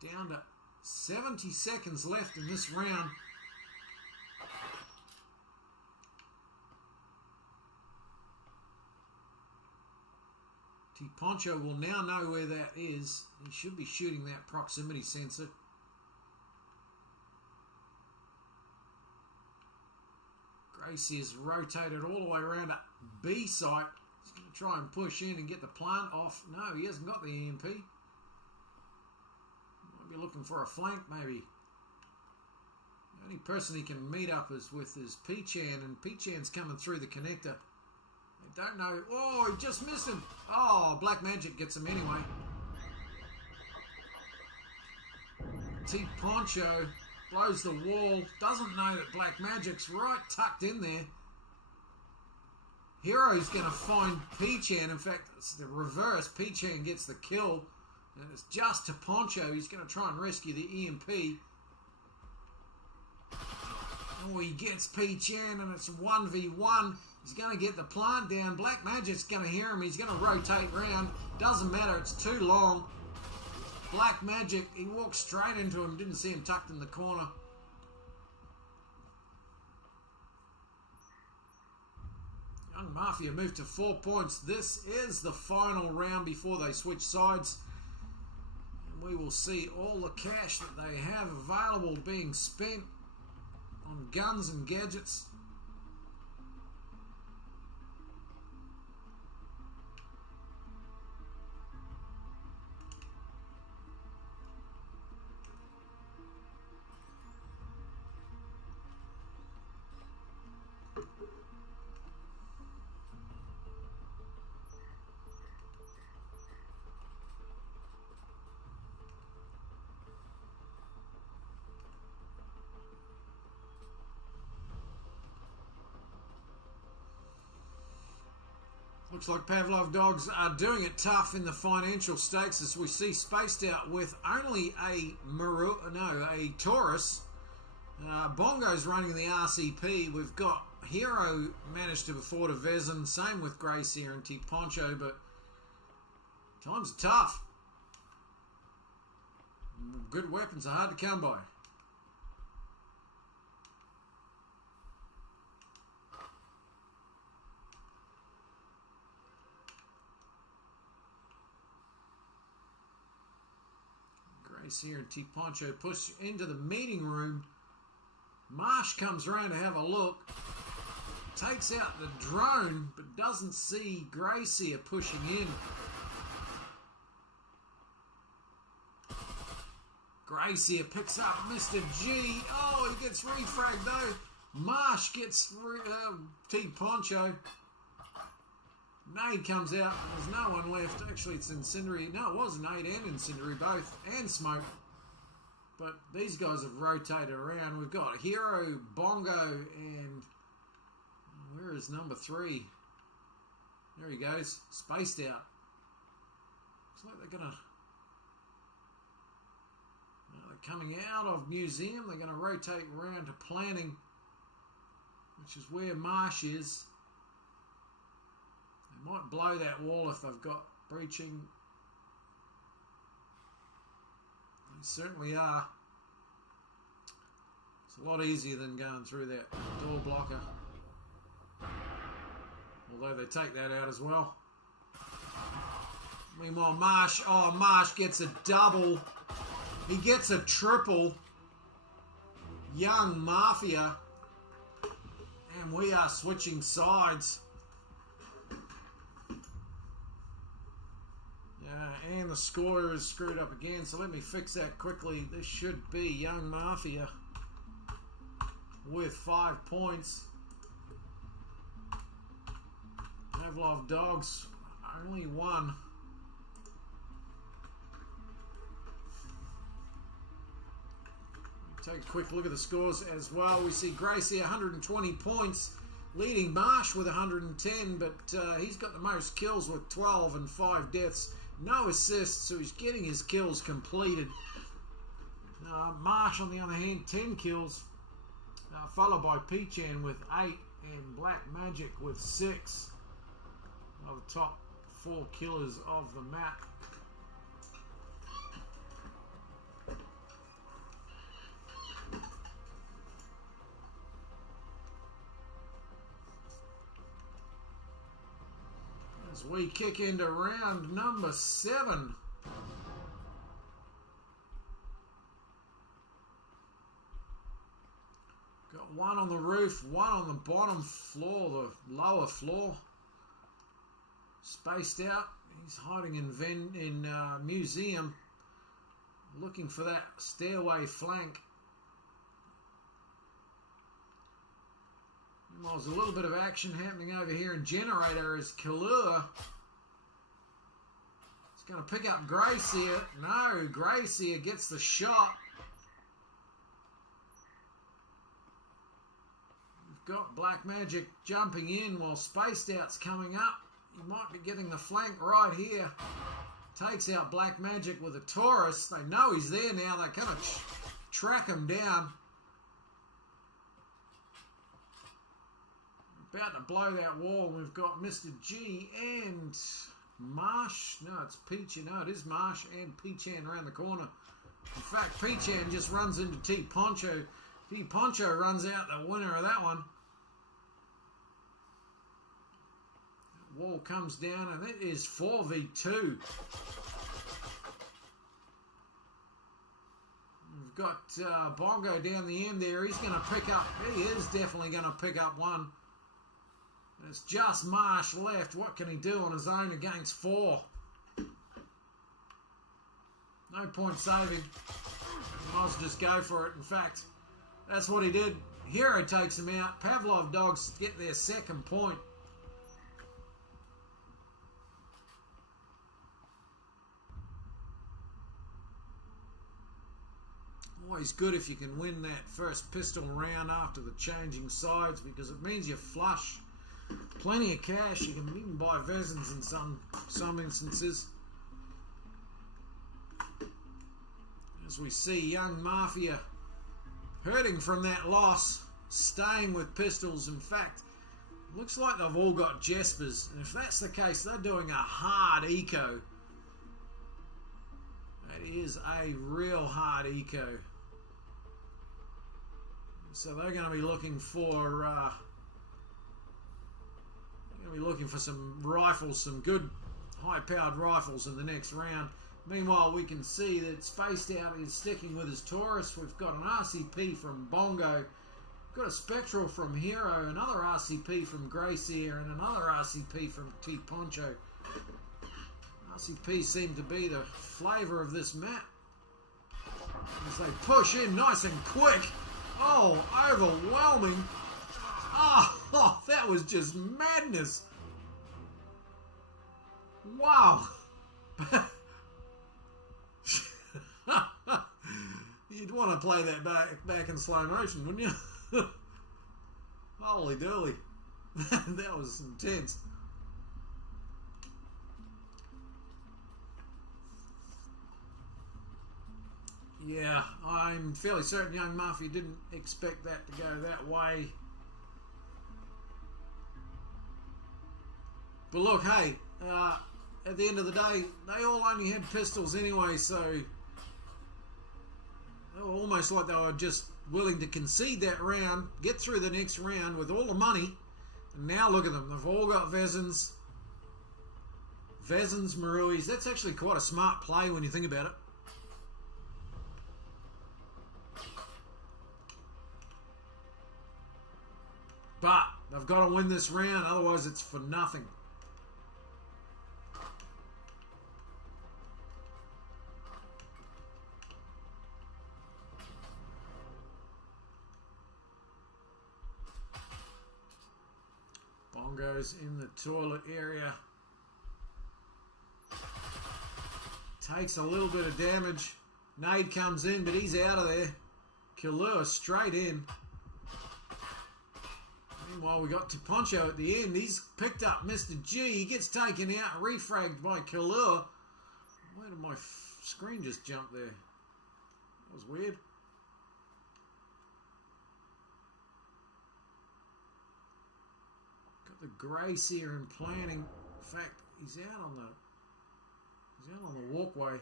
Down to 70 seconds left in this round. T Poncho will now know where that is. He should be shooting that proximity sensor. Gracie is rotated all the way around to B site. He's going to try and push in and get the plant off. No, he hasn't got the EMP. Might be looking for a flank, maybe. The only person he can meet up is with his P-Chan, and P-Chan's coming through the connector. They don't know. Oh, he just missed him. Oh, Black Magic gets him anyway. T Poncho blows the wall. Doesn't know that Black Magic's right tucked in there. Hero's going to find P-Chan. In fact, it's the reverse. P-Chan gets the kill. And it's just to Poncho. He's going to try and rescue the EMP. Oh, he gets P-Chan and it's 1v1. He's going to get the plant down. Black Magic's going to hear him. He's going to rotate round. Doesn't matter. It's too long. Black Magic, he walked straight into him. Didn't see him tucked in the corner. Young Mafia moved to 4 points. This is the final round before they switch sides. And we will see all the cash that they have available being spent on guns and gadgets. Looks like Pavlov dogs are doing it tough in the financial stakes as we see Spaced Out with only a Taurus. Bongo's running the RCP. We've got Hero managed to afford a Vezin. Same with Gracie and T Poncho, but times are tough. Good weapons are hard to come by. Here and T Poncho push into the meeting room. Marsh comes around to have a look, takes out the drone, but doesn't see Gracie pushing in. Gracie picks up Mr. G. Oh, he gets refragged though. Marsh gets T Poncho. Nade comes out, there's no one left. Actually, it's Incendiary. No, it was Nade and Incendiary both, and Smoke. But these guys have rotated around. We've got Hero, Bongo, and where is number 3? There he goes, Spaced Out. Looks like they're gonna. They're coming out of Museum. They're gonna rotate around to Planning, which is where Marsh is. They might blow that wall if they've got breaching. They certainly are. It's a lot easier than going through that door blocker. Although they take that out as well. Meanwhile, Marsh gets a double. He gets a triple. Young Mafia. And we are switching sides. And the score is screwed up again, so let me fix that quickly. This should be Young Mafia with 5 points. Pavlov dogs, only 1. Take a quick look at the scores as well. We see Gracie 120 points, leading Marsh with 110, but he's got the most kills with 12 and 5 deaths. No assists, so he's getting his kills completed. Marsh, on the other hand, 10 kills, followed by P-Chan with 8 and Black Magic with 6. Are the top 4 killers of the map. As we kick into round number 7. Got one on the roof, one on the bottom floor, the lower floor. Spaced Out. He's hiding in Museum, looking for that stairway flank. Well, there's a little bit of action happening over here in Generator as Kalua is going to pick up Gracie. No, Gracie gets the shot. We've got Black Magic jumping in while Spaced Out's coming up. He might be getting the flank right here. Takes out Black Magic with a Taurus. They know he's there now. They kind of track him down. About to blow that wall. We've got Mr. G and Marsh. No, it's Peach. No, it is Marsh and P-Chan around the corner. In fact, P-Chan just runs into T Poncho. T Poncho runs out the winner of that one. Wall comes down, and it is 4v2. We've got Bongo down the end there. He's going to pick up. He is definitely going to pick up one. It's just Marsh left. What can he do on his own against 4? No point saving. He might as well just go for it. In fact, that's what he did. Hero takes him out. Pavlov dogs get their second point. Always good if you can win that first pistol round after the changing sides, because it means you're flush. Plenty of cash. You can even buy Vezins in some instances. As we see young Mafia hurting from that loss, staying with pistols. In fact, looks like they've all got Jespers, and if that's the case, they're doing a hard eco. That is a real hard eco. So they're going to be looking for some rifles, some good high-powered rifles in the next round. Meanwhile, we can see that Spaced Out is sticking with his Taurus. We've got an RCP from Bongo. We've got a Spectral from Hero, another RCP from Gracier, and another RCP from T Poncho. RCP seem to be the flavour of this map. As they push in nice and quick. Oh, overwhelming. Oh, that was just madness. Wow. You'd want to play that back in slow motion, wouldn't you? Holy dooly. That was intense. Yeah, I'm fairly certain young Mafia didn't expect that to go that way. But look, hey, at the end of the day, they all only had pistols anyway, so they were almost like they were just willing to concede that round, get through the next round with all the money, and now look at them. They've all got Vezins. Vezins, Maruis. That's actually quite a smart play when you think about it. But they've got to win this round, otherwise it's for nothing. Bongo's in the toilet area. Takes a little bit of damage. Nade comes in, but he's out of there. Killua straight in. Meanwhile, we got Poncho at the end. He's picked up Mr. G. He gets taken out, refragged by Killua. Where did my screen just jump there? That was weird. Got the Grace here in planning. In fact, he's out on the walkway.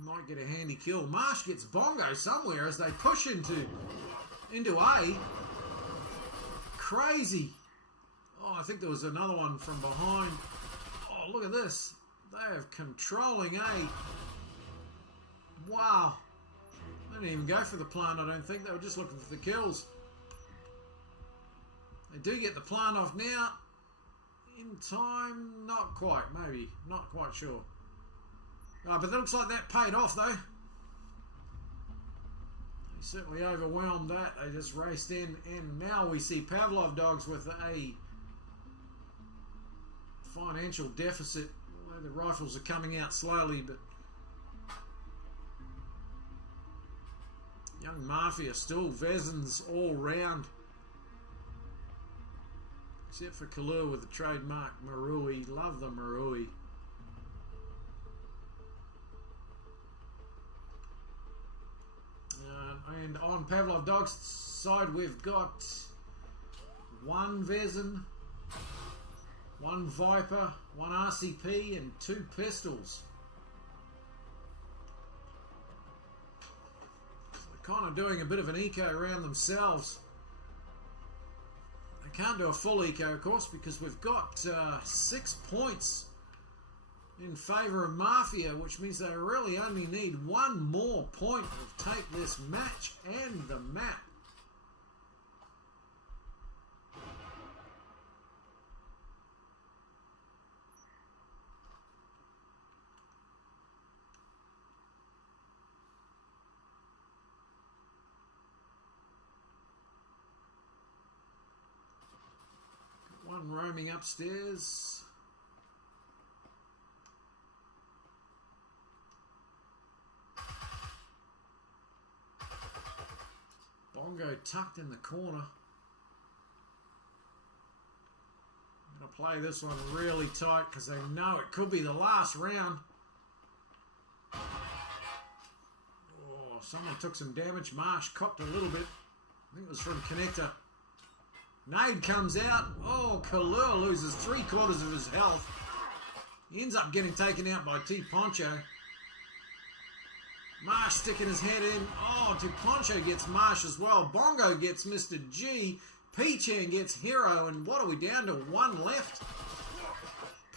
He might get a handy kill. Marsh gets Bongo somewhere as they push into A. Crazy. Oh, I think there was another one from behind. Oh, look at this. They are controlling A. Wow. They didn't even go for the plant, I don't think. They were just looking for the kills. They do get the plant off now. In time, not quite, maybe. Not quite sure. But it looks like that paid off, though. They certainly overwhelmed that. They just raced in, and now we see Pavlov dogs with a financial deficit. Although the rifles are coming out slowly, but young Mafia still Vezins all round. Except for Killua with the trademark Marui. Love the Marui. And on Pavlov Dog's side, we've got one Vezin, one Viper, one RCP, and 2 pistols. So they're kind of doing a bit of an eco around themselves. I can't do a full eco, of course, because we've got 6 points in favour of Mafia, which means they really only need one more point to take this match and the map. One roaming upstairs. Bongo tucked in the corner. I'm going to play this one really tight because I know it could be the last round. Oh, someone took some damage. Marsh copped a little bit. I think it was from Connector. Nade comes out. Oh, Kalur loses 3/4 of his health. He ends up getting taken out by T Poncho. Marsh sticking his head in. Oh, T Poncho gets Marsh as well. Bongo gets Mr. G. P-Chan gets Hero. And what are we down to? One left?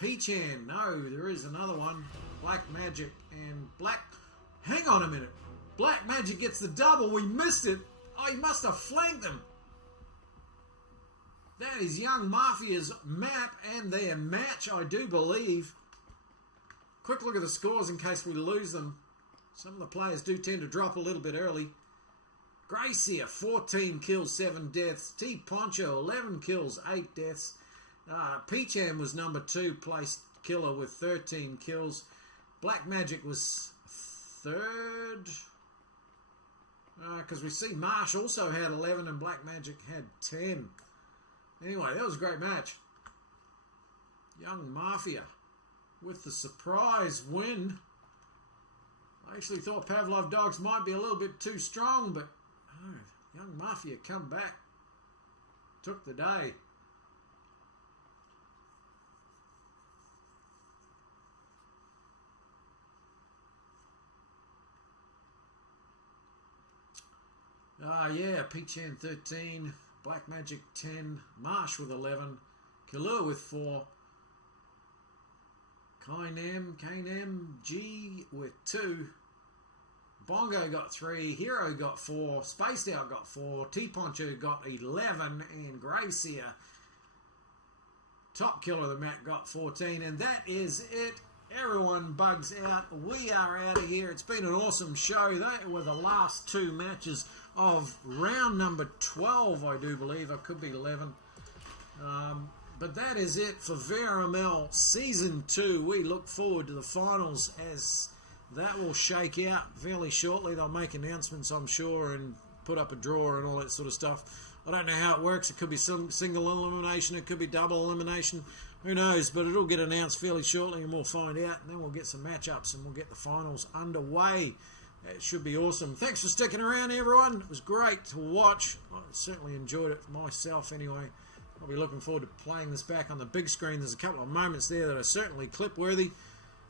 P-Chan. No, there is another one. Black Magic and Black... Hang on a minute. Black Magic gets the double. We missed it. Oh, he must have flanked them. That is Young Mafia's map and their match, I do believe. Quick look at the scores in case we lose them. Some of the players do tend to drop a little bit early. Gracia, 14 kills, 7 deaths. T Poncho, 11 kills, 8 deaths. P-Chan was number 2 placed killer with 13 kills. Black Magic was 3rd. Because we see Marsh also had 11 and Black Magic had 10. Anyway, that was a great match. Young Mafia with the surprise win. I actually thought Pavlov Dogs might be a little bit too strong, but no, Young Mafia come back. Took the day. Yeah, P-Chan 13. Black Magic 10, Marsh with 11, Kalur with 4, Kainem G with 2, Bongo got 3, Hero got 4, Spaced Out got 4, T Poncho got 11, and Gracia, top killer of the map, got 14, and that is it. Everyone bugs out. We are out of here. It's been an awesome show. They were the last 2 matches of round number 12, I do believe. I could be 11. But that is it for VRML Season 2. We look forward to the finals as that will shake out fairly shortly. They'll make announcements, I'm sure, and put up a draw and all that sort of stuff. I don't know how it works. It could be some single elimination. It could be double elimination. Who knows? But it'll get announced fairly shortly and we'll find out. And then we'll get some matchups and we'll get the finals underway. It should be awesome. Thanks for sticking around, everyone. It was great to watch. I certainly enjoyed it myself anyway. I'll be looking forward to playing this back on the big screen. There's a couple of moments there that are certainly clip-worthy.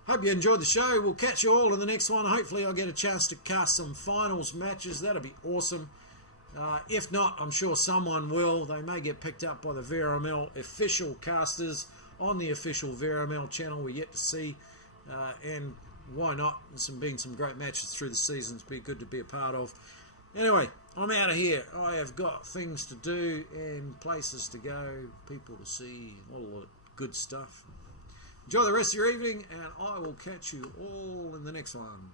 Hope you enjoyed the show. We'll catch you all in the next one. Hopefully I'll get a chance to cast some finals matches. That'll be awesome. If not, I'm sure someone will. They may get picked up by the VRML official casters on the official VRML channel. We're yet to see. And why not? There's been some great matches through the seasons. Be good to be a part of. Anyway, I'm out of here. I have got things to do and places to go, people to see, all the good stuff. Enjoy the rest of your evening, and I will catch you all in the next one.